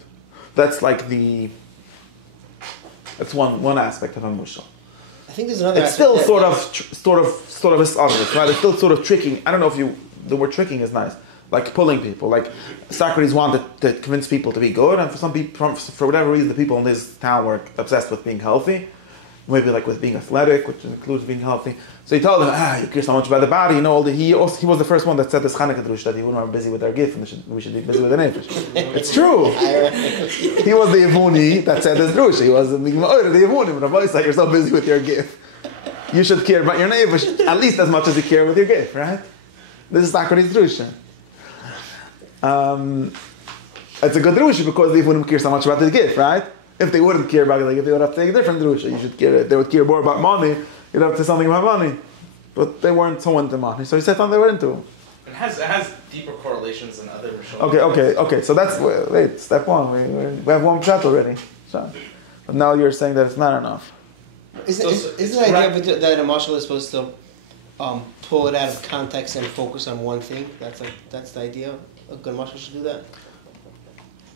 That's like that's one aspect of a mushal. I think there's another. It's still sort of obvious, right? It's still sort of tricking. I don't know if the word tricking is nice. Like pulling people, like Socrates wanted to convince people to be good, and for some people, for whatever reason, the people in this town were obsessed with being healthy, maybe like with being athletic, which includes being healthy. So he told them, you care so much about the body, you know. He was the first one that said this Chanukah drush that we weren't busy with our gift, and we should be busy with the nefesh. It's true. He was the Yevuni that said this drush. He was the Yevuni, but Rabbi said, you're so busy with your gift. You should care about your nefesh at least as much as you care with your gift, right? This is Socrates drush. It's a good drusha because they wouldn't care so much about the gift, right? If they wouldn't care about it, like if they would have to take a different drusha, they would care more about money, you'd have to say something about money. But they weren't so into money, so he said something they were into. It has deeper correlations than other Rishon. Okay, so that's, step one, we have one chat already. So, but now you're saying that it's not enough. Isn't the idea that a marshal is supposed to pull it out of context and focus on one thing? That's the idea? A good marshal should do that?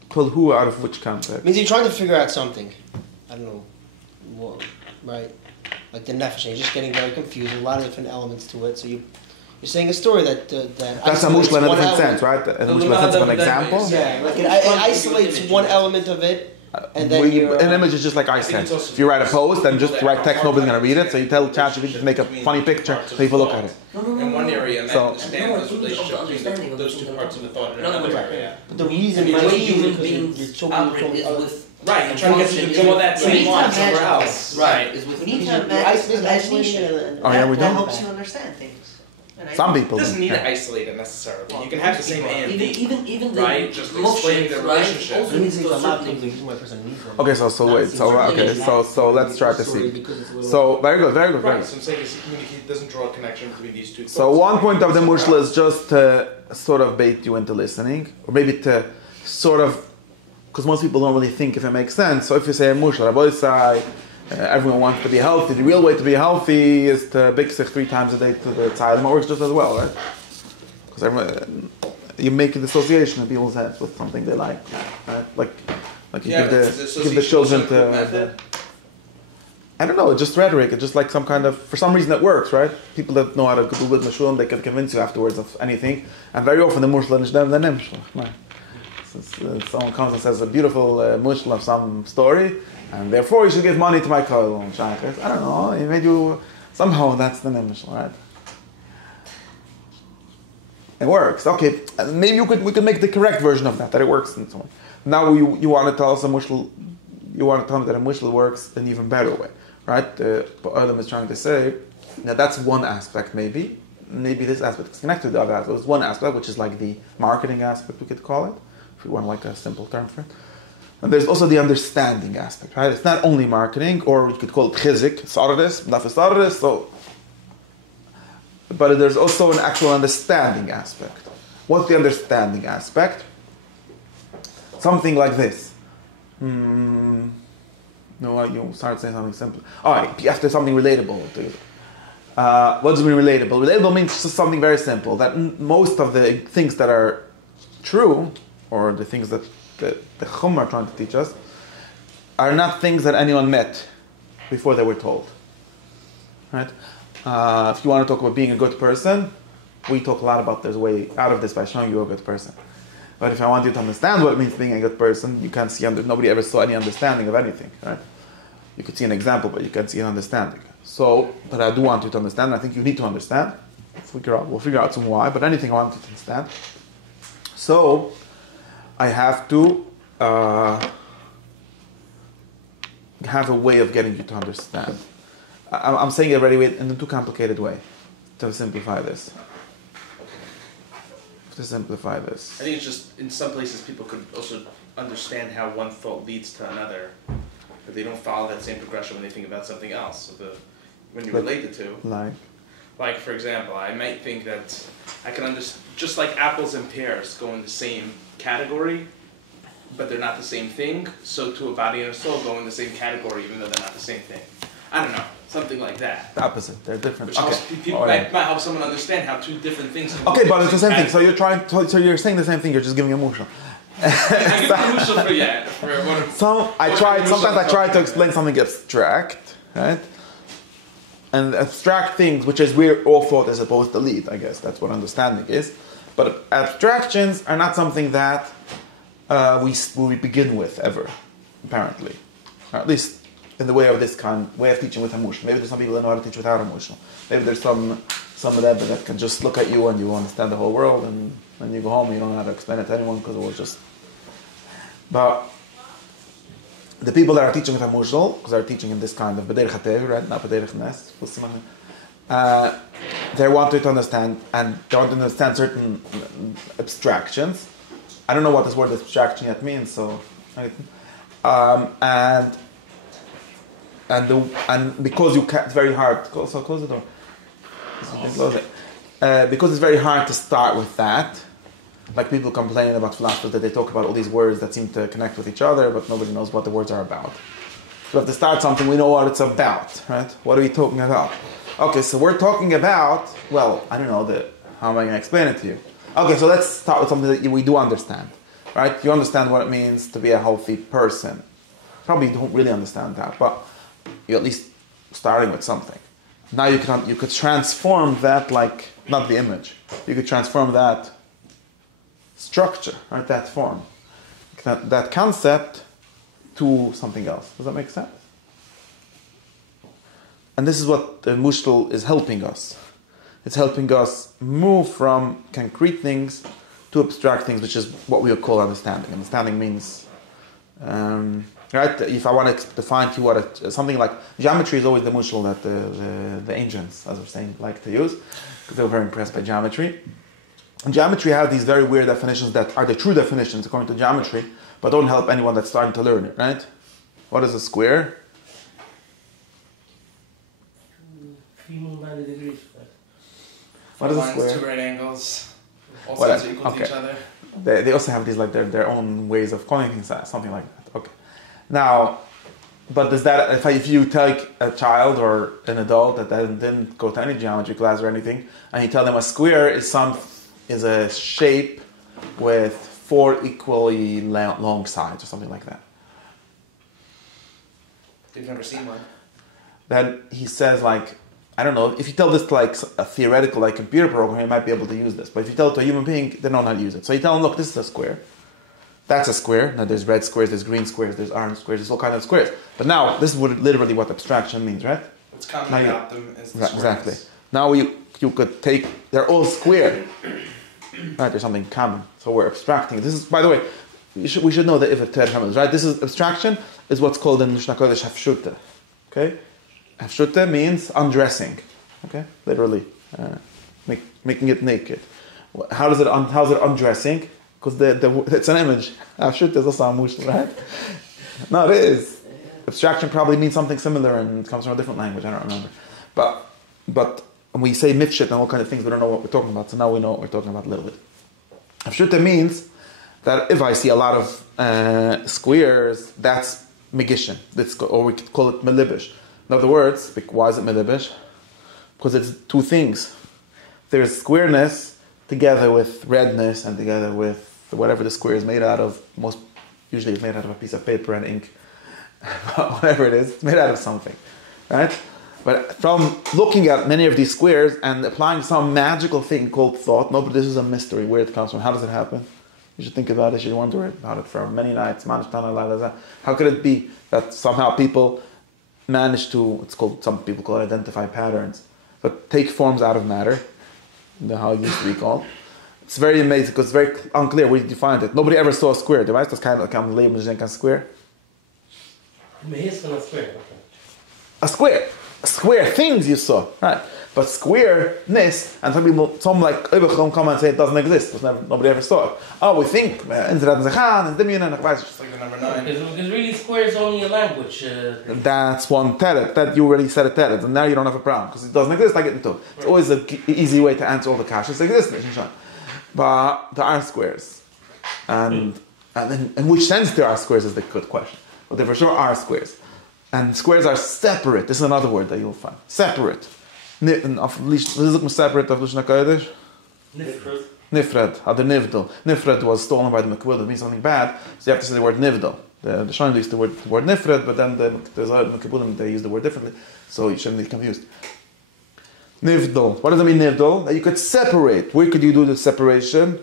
Pull who out of which context? It means you're trying to figure out something. I don't know. What, right? Like the nefesh, you're just getting very confused. There's a lot of different elements to it. So you're saying a story that that's a mushla in a different sense, right? A mushla sense of an example? Yeah, like it isolates one element of it. And then an image is just like I said. If you write a post and just write text, nobody's going to read it. So you tell ChatGPT to make a funny picture, so people look at it. In one area, and understand this relationship between those two parts of the thought in another area. But the reason the way human beings operate is with right. You're trying to get to draw that same line somewhere else. Right. Is with We need to have imagination. Oh yeah, we That don't. helps you understand things. Some people It doesn't need to isolate it necessarily. You can have the same A and B. Even the right? Just explaining the relationship. Also needs to a certain degree. Okay, so let's try to see. So very good. Right. So I'm saying is he doesn't draw a connection between these two. So one point of the mushla is just to sort of bait you into listening, or maybe to sort of, because most people don't really think if it makes sense. So if you say a mushla, Rabbi say, everyone wants to be healthy. The real way to be healthy is to big sich 3 times a day to the tzayim. It works just as well, right? Because you make an association in people's heads with something they like, right? Like you give the children to. I don't know. It's just rhetoric. It's just like some kind of, for some reason it works, right? People that know how to do with mashulm, they can convince you afterwards of anything. And very often the mushla is them, the nimshla. Someone comes and says a beautiful mushla of some story, and therefore you should give money to my koil. I don't know. He made you somehow. That's the nimshla, right? It works. Okay, maybe we could make the correct version of that it works and so on. Now you want to tell us a mushal. You want to tell me that a mushal works in an even better way, right? Adam is trying to say now that's one aspect. Maybe this aspect is connected to the other aspect. There's one aspect which is like the marketing aspect, we could call it, if we want like a simple term for it. And there's also the understanding aspect, right? It's not only marketing, or you could call it chizik, sardis, nafis. So, but there's also an actual understanding aspect. What's the understanding aspect? Something like this. No, you start saying something simple. All right, you have to something relatable. What does mean relatable? Relatable means just something very simple. That most of the things that are true, or the things that the Chum are trying to teach us, are not things that anyone met before they were told. Right? If you want to talk about being a good person, we talk a lot about there's a way out of this by showing you a good person. But if I want you to understand what it means being a good person, you can't see, nobody ever saw any understanding of anything, right? You could see an example, but you can't see an understanding. So, but I do want you to understand, I think you need to understand. We'll figure out some why, but anything I want you to understand. So, I have to have a way of getting you to understand. I'm saying it already in a too complicated way to simplify this. I think it's just in some places people could also understand how one thought leads to another, but they don't follow that same progression when they think about something else. So when you relate the two, like for example, I might think that I can understand just like apples and pears go in the same category, but they're not the same thing. So to a body and a soul go in the same category, even though they're not the same thing. I don't know. Something like that. The opposite. They're different. Which helps might help someone understand how two different things can okay, but it's the same thing. So you're saying the same thing, you're just giving a mushal. Sometimes I try to explain something abstract, right? And abstract things, which is we're all thought as opposed to lead, I guess. That's what understanding is. But abstractions are not something that we begin with ever, apparently. Or at least in the way of this way of teaching with Hamush. Maybe there's some people that know how to teach without Hamush. Maybe there's some Rebbe that can just look at you and you understand the whole world, and when you go home you don't know how to explain it to anyone because it was just... But the people that are teaching with Hamush, because they're teaching in this kind of B'derech HaTev, right? Not B'derech Nes, they want you to understand, and they want to understand certain abstractions. I don't know what this word abstraction yet means, so... And because you can't, it's very hard. So close the door. Because it's very hard to start with that. Like people complain about philosophers that they talk about all these words that seem to connect with each other, but nobody knows what the words are about. So we have to start something. We know what it's about, right? What are we talking about? Okay, so we're talking about. Well, I don't know how am I going to explain it to you? Okay, so let's start with something that we do understand, right? You understand what it means to be a healthy person. Probably don't really understand that, but you're at least starting with something. Now you could transform that, like, not the image. You could transform that structure, right? That form, that concept to something else. Does that make sense? And this is what the Mushtal is helping us. It's helping us move from concrete things to abstract things, which is what we would call understanding. Understanding means... right? If I want to define to you something like geometry is always the mushal that the ancients, as I was saying, like to use because they were very impressed by geometry. And geometry has these very weird definitions that are the true definitions according to geometry, but don't help anyone that's starting to learn it. Right? What is a square? 390 degrees. What is a square? Two right angles. All sides are equal to each other. They also have these like their own ways of calling things something like that. Okay. Now, but does that, if you take a child or an adult that didn't go to any geometry class or anything, and you tell them a square is a shape with 4 equally long sides or something like that. They've never seen one. Then he says, like, I don't know, if you tell this to like a theoretical like computer program, you might be able to use this. But if you tell it to a human being, they don't know how to use it. So you tell them, look, this is a square. That's a square. Now there's red squares, there's green squares, there's orange squares, there's all kinds of squares. But now this is literally what abstraction means, right? What's common about them is the squares. Exactly. Now you could take, they're all square. Right, there's something common. So we're abstracting. This is, by the way, we should know that if a term is right. This is abstraction is what's called in Mishnah Kodesh hafshuta. Okay, hafshuta means undressing. Okay, literally making it naked. How's it undressing? Because it's an image. Hafshuta is also a mushal, right? No, it is. Abstraction probably means something similar and it comes from a different language. I don't remember. But when we say mifshit and all kind of things, we don't know what we're talking about. So now we know what we're talking about a little bit. Hafshuta means that if I see a lot of squares, that's megishin. Or we could call it melibish. In other words, why is it melibish? Because it's two things. There's squareness together with redness and together with whatever the square is made out of. Usually it's made out of a piece of paper and ink. Whatever it is, it's made out of something. Right? But from looking at many of these squares and applying some magical thing called thought, no, but this is a mystery where it comes from. How does it happen? You should think about it. You should wonder about it for many nights. How could it be that somehow people manage to, some people call it identify patterns, but take forms out of matter, how it used to be called. It's very amazing because it's very unclear where you define it. Nobody ever saw a square. Du weißt, das kann Leben nicht ein Square. A square. Square things you saw, right? But squareness, and some like Überchom come and say it doesn't exist, because nobody ever saw it. Oh, we think, It's like the number 9. Because really square is only a language. That's one tenet. That you already said a tenet, and now you don't have a problem, because it doesn't exist, I get into it. It's always an easy way to answer all the kashas. It exists, but there are squares. And in which sense there are squares is the good question. But there for sure are squares. And squares are separate. This is another word that you'll find. Separate. Separate of Lushna Kodesh? Nifred. Other nivdal. Nifred was stolen by the Mekabul. It means something bad. So you have to say the word nivdal. The Shainim used the word nifred, but then there's other Mekabulim, they use the word differently. So you shouldn't be confused. Nivdal. What does it mean, nivdal? That you could separate. Where could you do the separation?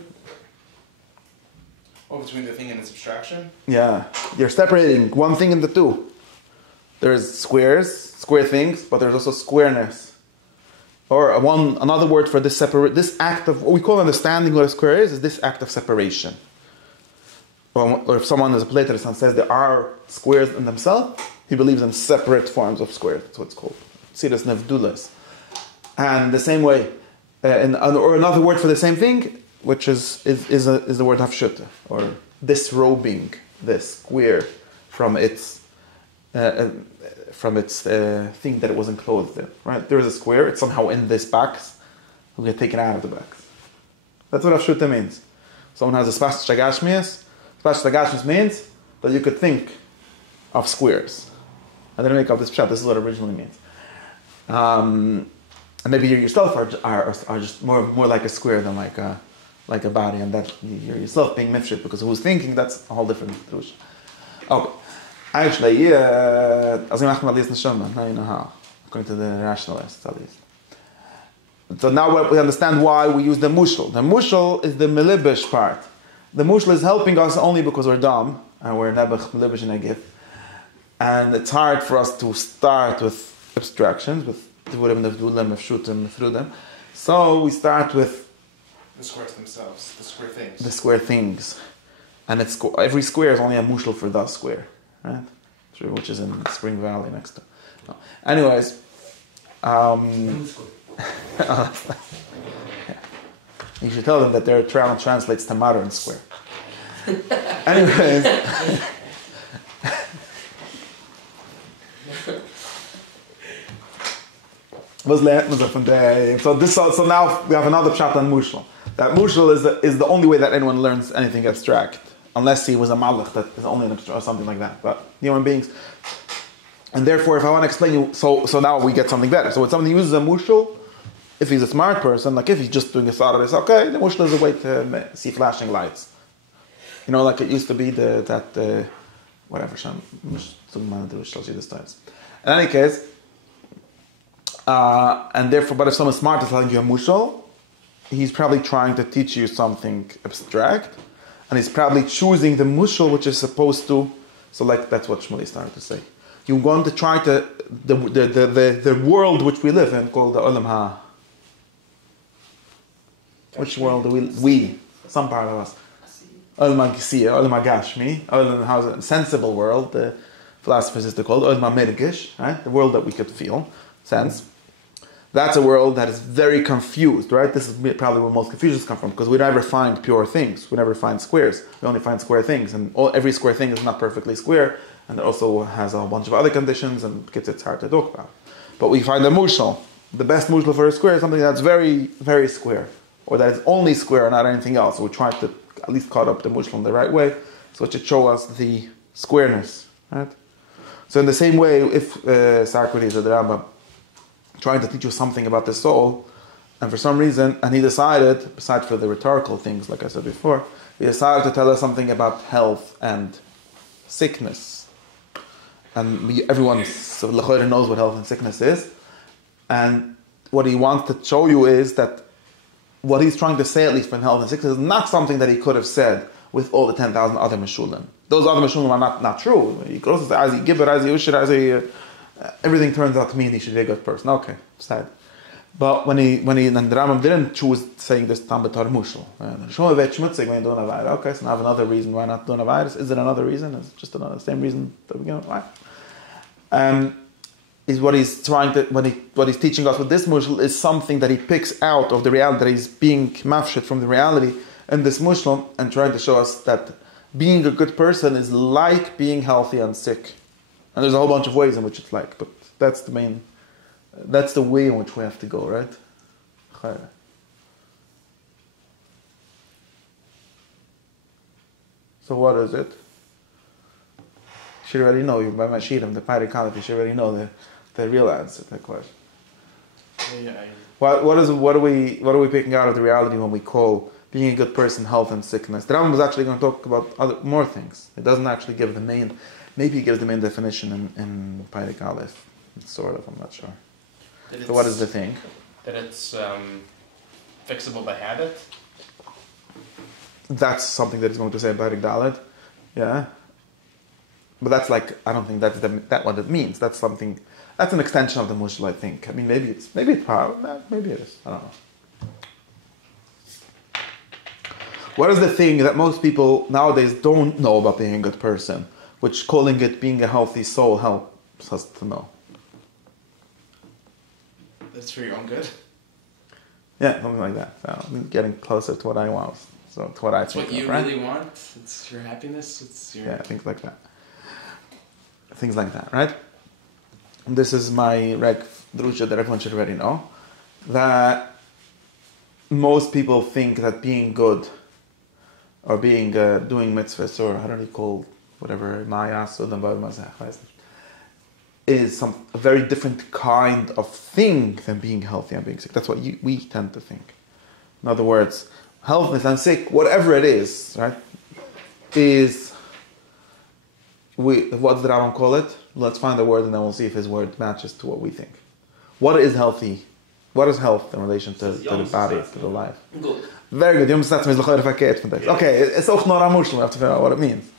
Between the thing and its abstraction? Yeah. You're separating one thing into two. There's square things, but there's also squareness. Or another word for this this act of, what we call understanding what a square is this act of separation. Or if someone is a Platonist and says there are squares in themselves, he believes in separate forms of squares. That's what it's called. Tziras nevdulas. And the same way, or another word for the same thing, which is the word hafshuta, or disrobing this square from its thing that it was enclosed in. Right? There is a square. It's somehow in this box. We'll get taken out of the box. That's what hafshuta means. Someone has a spas shagashmias. Spas shagashmias means that you could think of squares. I didn't make up this pshat. This is what it originally means. And maybe you yourself are just more like a square than like a body, and that you're yourself being mifshit because who's thinking, that's a whole different truth. Okay. Actually, as I'm now you know how, according to the rationalists at least. So now we understand why we use the mushal. The mushal is the melibish part. The mushal is helping us only because we're dumb, and we're nebach melibish in a gift. And it's hard for us to start with abstractions, with so we start with the squares themselves, the square things. The square things. And every square is only a mushal for the square, right? Which is in Spring Valley next to. No. Anyways, you should tell them that their translates to modern square. Anyways. So now we have another pshat on mushal. That mushal is the only way that anyone learns anything abstract, unless he was a malach that is only an abstract or something like that. But human beings, and therefore, if I want to explain you, so now we get something better. So when somebody uses a mushal, if he's a smart person, like if he's just doing a sarah, it's okay. The mushal is a way to see flashing lights. You know, like it used to be whatever. In any case. And therefore, but if someone smart is telling you a mushal, he's probably trying to teach you something abstract, and he's probably choosing the mushal which is supposed to. So, like that's what Shmuley started to say. You're going to try to the world which we live in, called the olam ha. Which world do we? Some part of us. Olam ha-gisiya, olam ha-gashmi, olam sensible world. The philosophers used to call it olam ha-mergish, right? The world that we could feel, sense. That's a world that is very confused, right? This is probably where most confusions come from, because we never find pure things. We never find squares. We only find square things, and every square thing is not perfectly square, and it also has a bunch of other conditions, and it's hard to talk about. But we find a mushal. The best mushal for a square is something that's very, very square, or that is only square, not anything else. So we try to at least cut up the mushal in the right way, so it should show us the squareness, right? So in the same way, if Socrates or the Rambam trying to teach you something about the soul, and for some reason, and he decided, besides for the rhetorical things, like I said before, he decided to tell us something about health and sickness. And everyone knows what health and sickness is. And what he wants to show you is that what he's trying to say, at least for health and sickness, is not something that he could have said with all the 10,000 other Meshulim. Those other Meshulim are not true. He could also say, as he gibber, as he usher, as he... everything turns out to mean he should be a good person. Okay, sad. But when the Rambam didn't choose saying this tam b'tar mushal. Okay, so now I have another reason why not doing a virus. Is it another reason? Is it just another same reason to begin with? Why? Is what he's trying to what he's teaching us with this mushal is something that he picks out of the reality, that he's being mafshit from the reality in this mushal, and trying to show us that being a good person is like being healthy and sick. And there's a whole bunch of ways in which it's like, but that's the way in which we have to go, right? So what is it? You should already know. By my sheet, the Parikalav, you should already know the real answer to that question. What are we picking out of the reality when we call being a good person health and sickness? The Rambam was actually going to talk about more things. It doesn't actually give the main. Maybe he gives the main definition in Pairik Aleph. Sort of, I'm not sure. So what is the thing? That it's fixable by habit? That's something that he's going to say in Pairik Dalet. Yeah. But that's like, I don't think that's what it means. That's something, that's an extension of the Mushal, I think. I mean, maybe it's power, maybe it is. I don't know. What is the thing that most people nowadays don't know about being a good person, which calling it being a healthy soul helps us to know? That's for your own good. Yeah, something like that. So I'm getting closer to what I want. So to what I think. What you really want. It's your happiness. It's your things like that. Things like that, right? And this is my reg drusha that everyone should already know. That most people think that being good, or being doing mitzvahs, or how do you call whatever mayas or is a very different kind of thing than being healthy and being sick. That's what we tend to think. In other words, healthiness and sick, whatever it is, right, is, what does the Rambam call it? Let's find the word and then we'll see if his word matches to what we think. What is healthy? What is health in relation to the body, to the life? Good. Very good. Okay, it's auch nur amushal. We have to figure out what it means.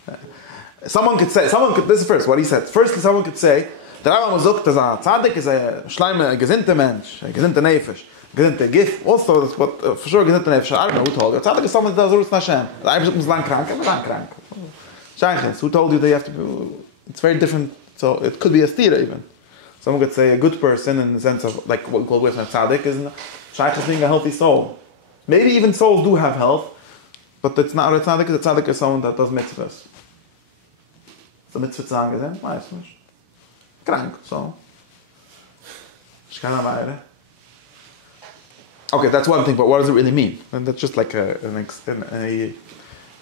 Someone could, this is first, what he said. Firstly, someone could say, der Rambam sagt, dass a tzaddik is a schleime, gesinnter Mensch, a gesinnter Nefesh, gesinnter Gif. Also, that's what, for sure, gesinnter Nefesh. I don't know who told you. A tzaddik is someone that does Rutz Hashem. I was lang krank, I'm lang krank. Shaykhs, who told you that you have to be, it's very different, so it could be a stira even. Someone could say a good person in the sense of, like what we call with a tzaddik, is Shaykhs being a healthy soul. Maybe even souls do have health, but it's not a tzaddik, a tzaddik is someone that does mitzvahs. So mitzvah tzaddik is him, meistens. Krank, so. Okay, that's one thing, but what does it really mean? And that's just like a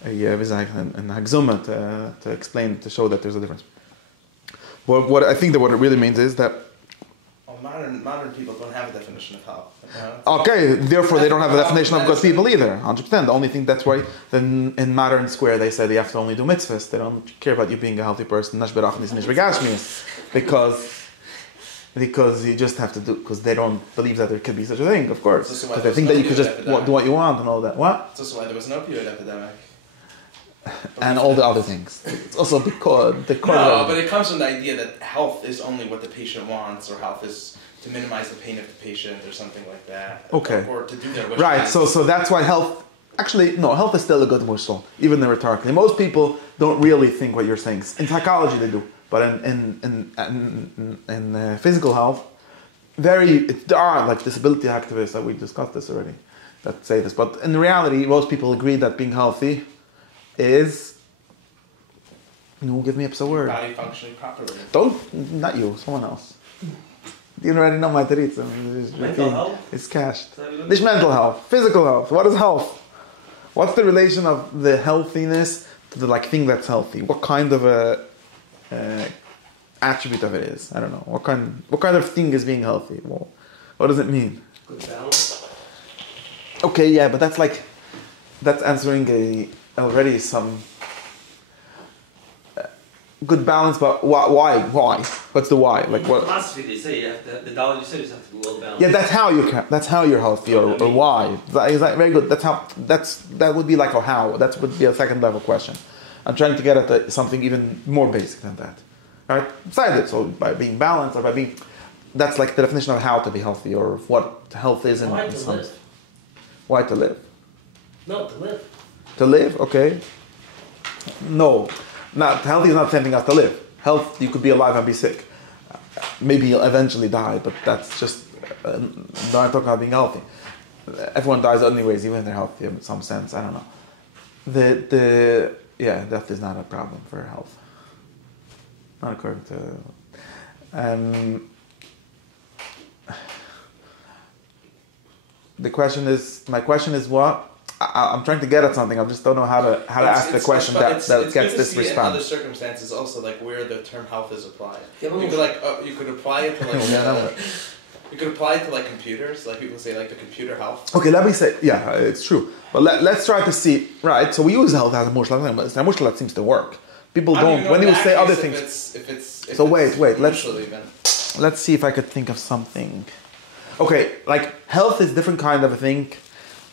hagzuma to explain, to show that there's a difference. What I think that what it really means is that modern people don't have a definition of health. Okay, therefore they don't have a definition of good people either. 100%. The only thing, that's why then in modern square they say they have to only do mitzvahs. They don't care about you being a healthy person. Because you just have to do, because they don't believe that there could be such a thing, of course. Because they think that you could just do what you want and all that. What? That's also why there was an opioid epidemic. And all the other things. It's also because no, but it comes from the idea that health is only what the patient wants, or health is to minimize the pain of the patient, or something like that. Okay. Or to do their wish. Right. So that's why health. Actually, no. Health is still a good mushal, even rhetorically. Most people don't really think what you're saying. In psychology, they do, but in physical health, there are like disability activists that we discussed this already that say this. But in reality, most people agree that being healthy is, give me up a word. Body functioning properly. Not you, someone else. You already know my taritz. Mental health? It's cached. This mental health, physical health. What is health? What's the relation of the healthiness to the thing that's healthy? What kind of attribute of it is. I don't know. What kind of thing is being healthy? Well, what does it mean? Good balance. Okay, yeah, but that's answering already some good balance, but why? What's the why? Like what? Philosophy, they say you have to, the dollar you said is have to be well balanced. Yeah, that's how you're healthy, or why? Is that very good? That would be like a how. That would be a second level question. I'm trying to get at something even more basic than that. All right, besides it, so by being balanced or by being, that's like the definition of how to be healthy or what health is in Why to some. live? Why to live? No, to live. To live, okay. No, not healthy is not the same thing as to live. Health, you could be alive and be sick. Maybe you'll eventually die, but that's just not talking about being healthy. Everyone dies anyways, even if they're healthy in some sense. I don't know. Death is not a problem for health. Not according to. My question is what? I'm trying to get at something. I just don't know how to ask the question that gets this response. In other circumstances, also like where the term health is applied. You could apply it to like you could apply it to like computers. Like people say like the computer health. Okay, let me say it's true. But let's try to see. Right, so we use health as a mushla, but it's a mushla that seems to work. People don't when you say other things. So wait. Let's see if I could think of something. Okay, like health is different kind of a thing.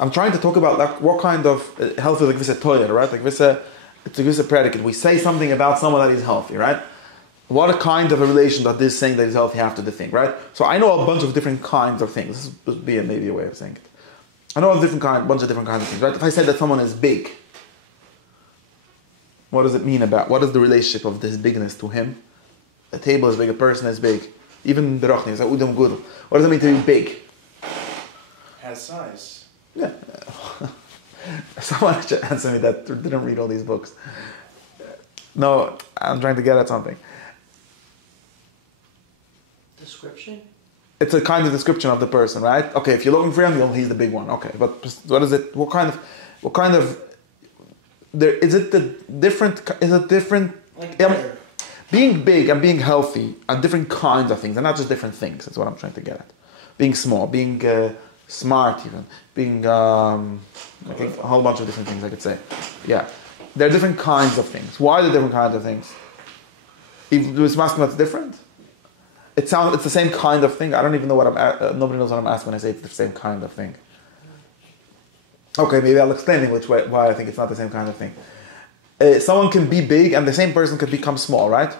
I'm trying to talk about like what kind of health is like this toilet, right? Like it's a predicate. We say something about someone that is healthy, right? What kind of a relation does this saying that he's healthy have to the thing, right? So I know a bunch of different kinds of things. This would be maybe a way of saying it. I know a bunch of different kinds of things, right? If I say that someone is big, what does it mean about? What is the relationship of this bigness to him? A table is big, a person is big. Even the rochni is udum gudel. What does it mean to be big? Has size. Yeah. Someone should answer me that didn't read all these books. No, I'm trying to get at something. Description? It's a kind of description of the person, right? Okay, if you're looking for him, he's the big one. Okay, but what is it? What kind of? Is it different? Like being big and being healthy are different kinds of things, and not just different things. That's what I'm trying to get at. Being small, being smart, even being I think a whole bunch of different things I could say. Yeah, there are different kinds of things. Why are there different kinds of things? If it's asking what's different, it's the same kind of thing. I don't even know what nobody knows what I'm asking when I say it's the same kind of thing. Okay, maybe I'll explain in why I think it's not the same kind of thing. Someone can be big and the same person could become small, right?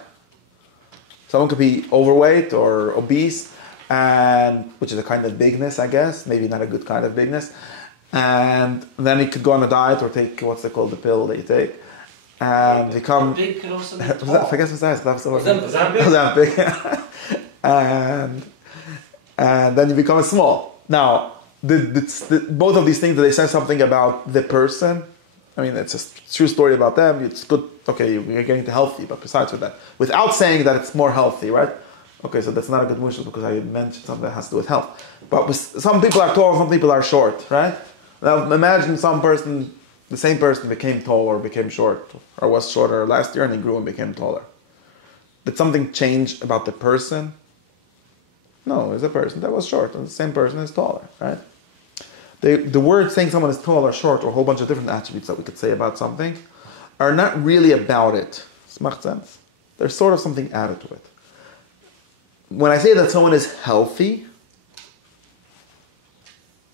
Someone could be overweight or obese, which is a kind of bigness, I guess. Maybe not a good kind of bigness. And then he could go on a diet or take, what's it called, the pill that you take. And become... Big could also be tall. I guess it's nice. Ozempic. And then you become small. Now, both of these things, do they say something about the person? I mean, it's a true story about them. It's good. Okay, you're getting to healthy, but besides with that, without saying that it's more healthy, right? Okay, so that's not a good mushal because I mentioned something that has to do with health. But some people are tall, some people are short, right? Now imagine the same person became tall or became short, or was shorter last year and he grew and became taller. Did something change about the person? No, it's a person that was short, and the same person is taller, right? The word saying someone is tall or short, or a whole bunch of different attributes that we could say about something, are not really about it. Does make sense? There's sort of something added to it. When I say that someone is healthy,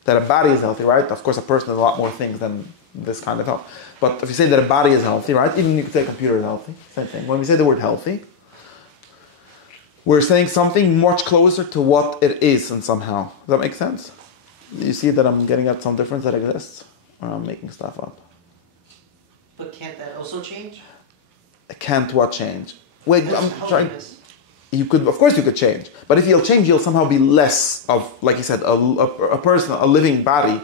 that a body is healthy, right? Of course, a person is a lot more things than this kind of health. But if you say that a body is healthy, right? Even you could say a computer is healthy, same thing. When we say the word healthy, we're saying something much closer to what it is, and somehow. Does that make sense? You see that I'm getting at some difference that exists? Or I'm making stuff up? But can't that also change? Can't what change? Wait, I'm trying... Holiness. Of course you could change. But if you'll change, you'll somehow be less of, like you said, a person, a living body.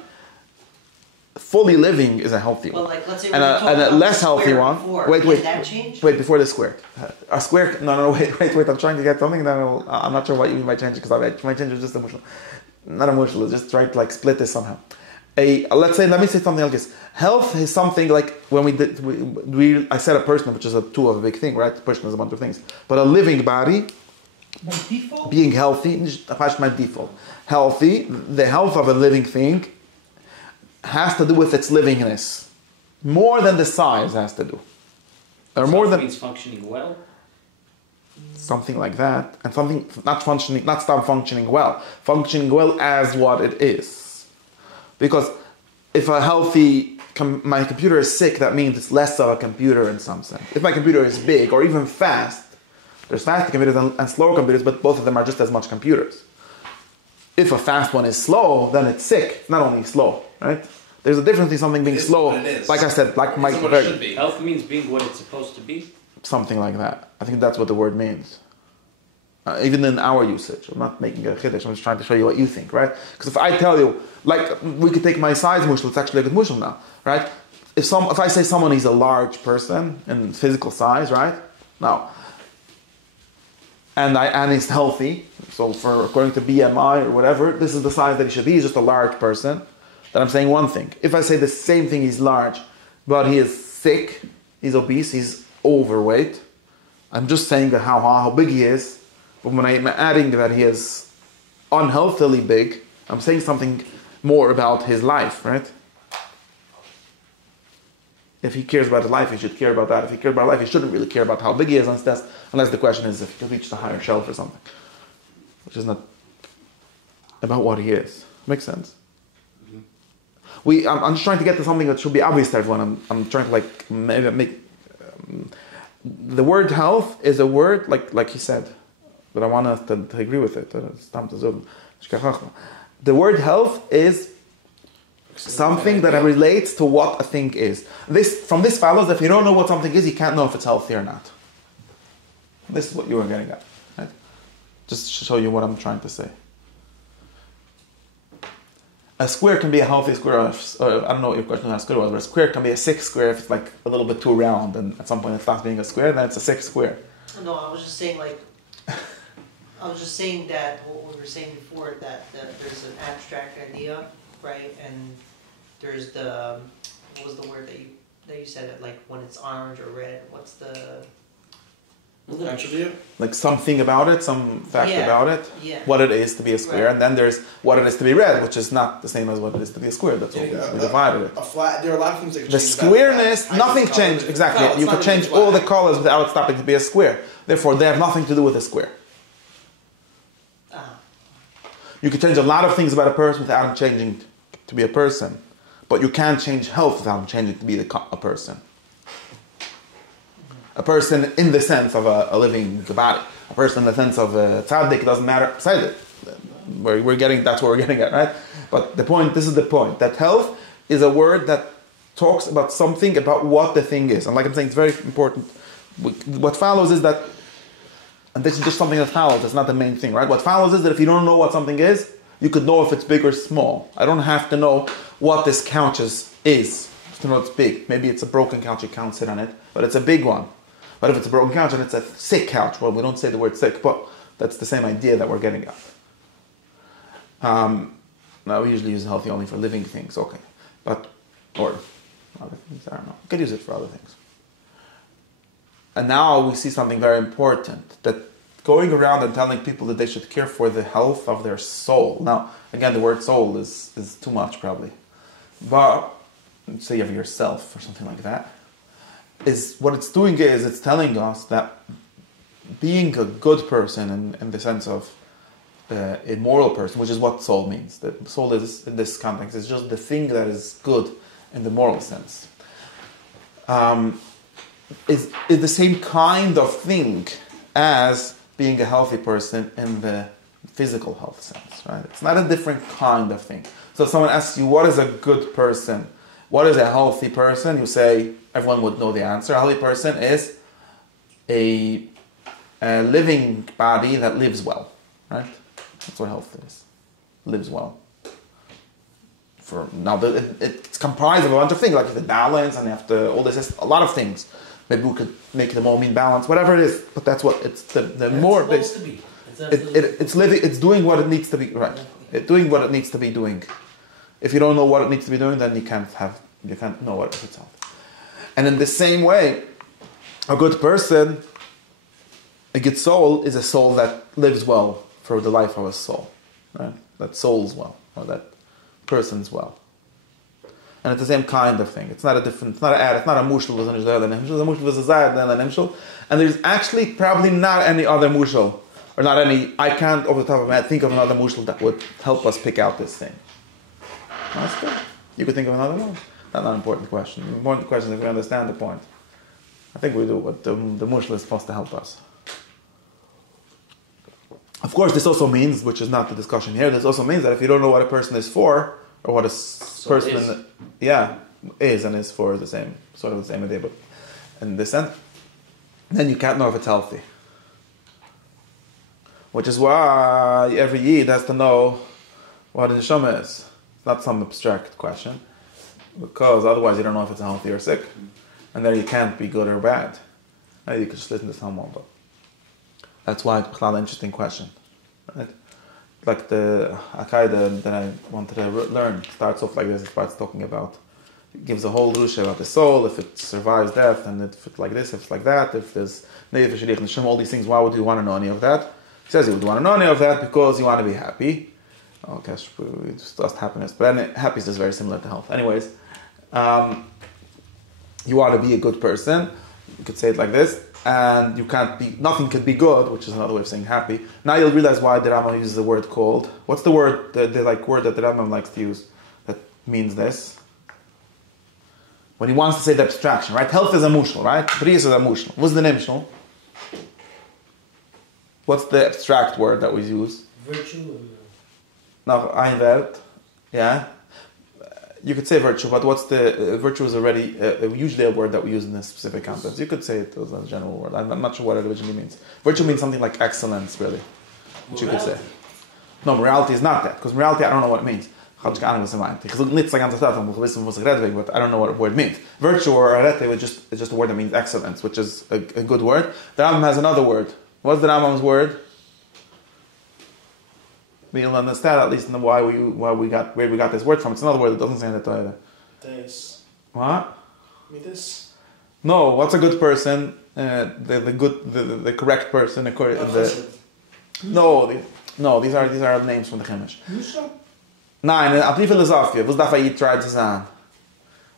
Fully living is a healthy one. Well, like, let's say and a less healthy one. Before. Wait. Can that change? Wait, before the square. A square, no, wait. I'm trying to get something, I'm not sure what you mean by change, because my change is just emotional. Not emotional, just try to like split this somehow. Let's say, let me say something like this. Health is something like when I said a person, which is a tool of a big thing, right? A person is a bunch of things. But a living body, by default? being healthy, my default. Healthy, the health of a living thing has to do with its livingness. More than the size has to do. Or more than means functioning well. Something like that, and something not stop functioning well as what it is. Because if my computer is sick, that means it's less of a computer in some sense. If my computer is big or even fast, there's fast computers and slower computers, but both of them are just as much computers. If a fast one is slow, then it's sick. It's not only slow, right? There's a difference in something being slow. Like I said, like my Health means being what it's supposed to be. Something like that. I think that's what the word means. Even in our usage. I'm not making a chiddush. I'm just trying to show you what you think, right? Because if I tell you, like, we could take my size mushal, it's actually a good mushal now, right? If I say someone is a large person in physical size, right? Now, and he's healthy, so according to BMI or whatever, this is the size that he should be. He's just a large person. Then I'm saying one thing. If I say the same thing, he's large, but he is sick, he's obese, he's overweight, I'm just saying how big he is. But when I'm adding that he is unhealthily big, I'm saying something more about his life, right? If he cares about his life, he should care about that. If he cares about life, he shouldn't really care about how big he is, unless the question is if he reached a higher shelf or something, which is not about what he is. Makes sense? I'm just trying to get to something that should be obvious to everyone. I'm trying to maybe make the word health is a word like he said, but I want us to agree with it. The word health is something that relates to what a thing is. From this follows that if you don't know what something is, you can't know if it's healthy or not. This is what you were getting at, right? Just to show you what I'm trying to say. A square can be a healthy square, or I don't know what your question on a square was, but a square can be a 6 square if it's like a little bit too round, and at some point it stops being a square, then it's a 6 square. No, I was just saying that what we were saying before, that there's an abstract idea, right? And there's what was the word that you said, like when it's orange or red, what's the... Attribute? Like something about it, some fact about it, what it is to be a square, and then there's what it is to be red, which is not the same as what it is to be a square. That's what we divided it. A flat, there are a lot of things that can the change. Squareness, nothing changed, exactly. No, you can change all the colors without it stopping to be a square. Therefore, they have nothing to do with a square. You can change a lot of things about a person without changing to be a person, but you can't change health without changing to be a person. A person in the sense of a living body. A person in the sense of a tzaddik, doesn't matter. Tzaddik. That's what we're getting at, right? But this is the point, that health is a word that talks about something about what the thing is. And like I'm saying, it's very important. What follows is that, and this is just something that follows, it's not the main thing, right? What follows is that if you don't know what something is, you could know if it's big or small. I don't have to know what this couch is to know it's big. Maybe it's a broken couch, you can't sit on it, but it's a big one. But if it's a broken couch and it's a sick couch, well, we don't say the word sick, but that's the same idea that we're getting at. Now we usually use healthy only for living things, okay. Or other things, I don't know. We could use it for other things. And now we see something very important, that going around and telling people that they should care for the health of their soul. Now, again, the word soul is too much probably. But, say of yourself or something like that. What it's doing is it's telling us that being a good person in the sense of a moral person, which is what soul means. That soul is, in this context, is just the thing that is good in the moral sense. Is the same kind of thing as being a healthy person in the physical health sense, right? It's not a different kind of thing. So if someone asks you, what is a good person? What is a healthy person? You say, everyone would know the answer. A healthy person is a living body that lives well, right? That's what health is. Lives well. It's comprised of a bunch of things, like the balance, and all this, a lot of things. Maybe we could make them all mean balance, whatever it is. But that's what it's the more base. It's living. It's doing what it needs to be. Right. It's doing what it needs to be doing. If you don't know what it needs to be doing, then you can't know what it's healthy. And in the same way, a good person, a good soul, is a soul that lives well for the life of a soul, right? That soul's well, or that person's well. And it's the same kind of thing. It's not a different, it's not a mushal, it's a mushal, it's a zayad, then a nimshal. And there's actually probably not any other mushal, or not any, I can't off the top of my head think of another mushal that would help us pick out this thing. That's good. You could think of another one. That's not an important question. The important question is if we understand the point. I think we do, but the mushal is supposed to help us. Of course, this also means, which is not the discussion here, this also means that if you don't know what a person is for, or what a person is and is for, is the same, sort of the same idea, but in this sense, then you can't know if it's healthy. Which is why every Yid has to know what a neshama is. It's not some abstract question, because otherwise you don't know if it's healthy or sick. And there you can't be good or bad. Maybe you could just listen to someone, but that's why it's not an interesting question. Right? Like the Akaida that I wanted to learn starts off like this. It starts talking about, it gives a whole drusha about the soul, if it survives death, and if it's like this, if it's like that, if there's Neif, Shaliach, Neshama, all these things. Why would you want to know any of that? He says you would want to know any of that because you want to be happy. Okay, it's just happiness. But happiness is very similar to health. Anyways, you want to be a good person. You could say it like this. And you can't be, nothing could be good, which is another way of saying happy. Now you'll realize why the Rambam uses the word called. What's the word, the word that the Rambam likes to use that means this? When he wants to say the abstraction, right? Health is a mushal, right? Bris is a mushal. What's the nimshal? What's the abstract word that we use? Virtue. Now, Einwert, yeah. You could say virtue, but what's the virtue is already usually a word that we use in this specific context. You could say it as a general word. I'm not sure what it originally means. Virtue means something like excellence, really. What you could say. No, morality is not that, because morality I don't know what it means. But I don't know what a word means. Virtue or arete is just a word that means excellence, which is a good word. The Rambam has another word. What's the Rambam's word? We'll understand at least where we got this word from. It's another word that doesn't say in the Torah. This. What? This. No, what's a good person? The correct person according to the. No, these are names from the Chumash. Nein, a die Philosophie. Was darf I try to say?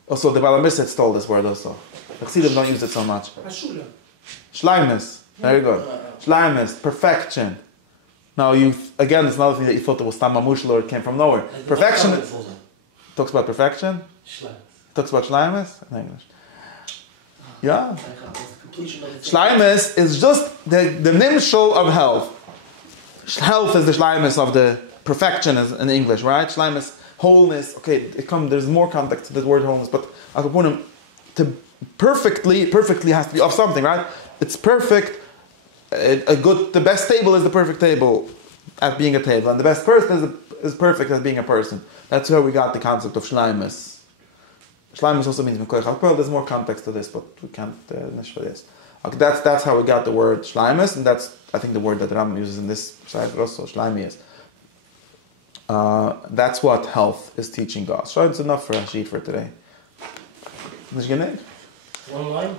Also, the Balamisset stole this word also. The Chassidim don't use it so much. Shleimus. Very good. Shleimus, perfection. Now, again, it's another thing that you thought it was Tama Mushal or it came from nowhere. Perfection talks about perfection. Talks about Shleimus in English. Yeah. Shleimus is just the nimshal of health. Health is the Shleimus of the perfection in English, right? Shleimus, wholeness. Okay, there's more context to the word wholeness, but Akapunim, to perfectly has to be of something, right? It's perfect. The best table is the perfect table at being a table, and the best person is perfect as being a person. That's where we got the concept of shleimus. Shleimus also means well, there's more context to this, but we can't nish for this. Okay, that's how we got the word shleimus, and that's I think the word that Rambam uses in this side also shleimi is. That's what health is teaching us. So it's enough for a sheet for today. One line.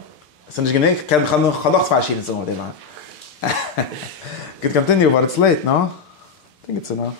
Could continue, but it's late, no? I think it's enough.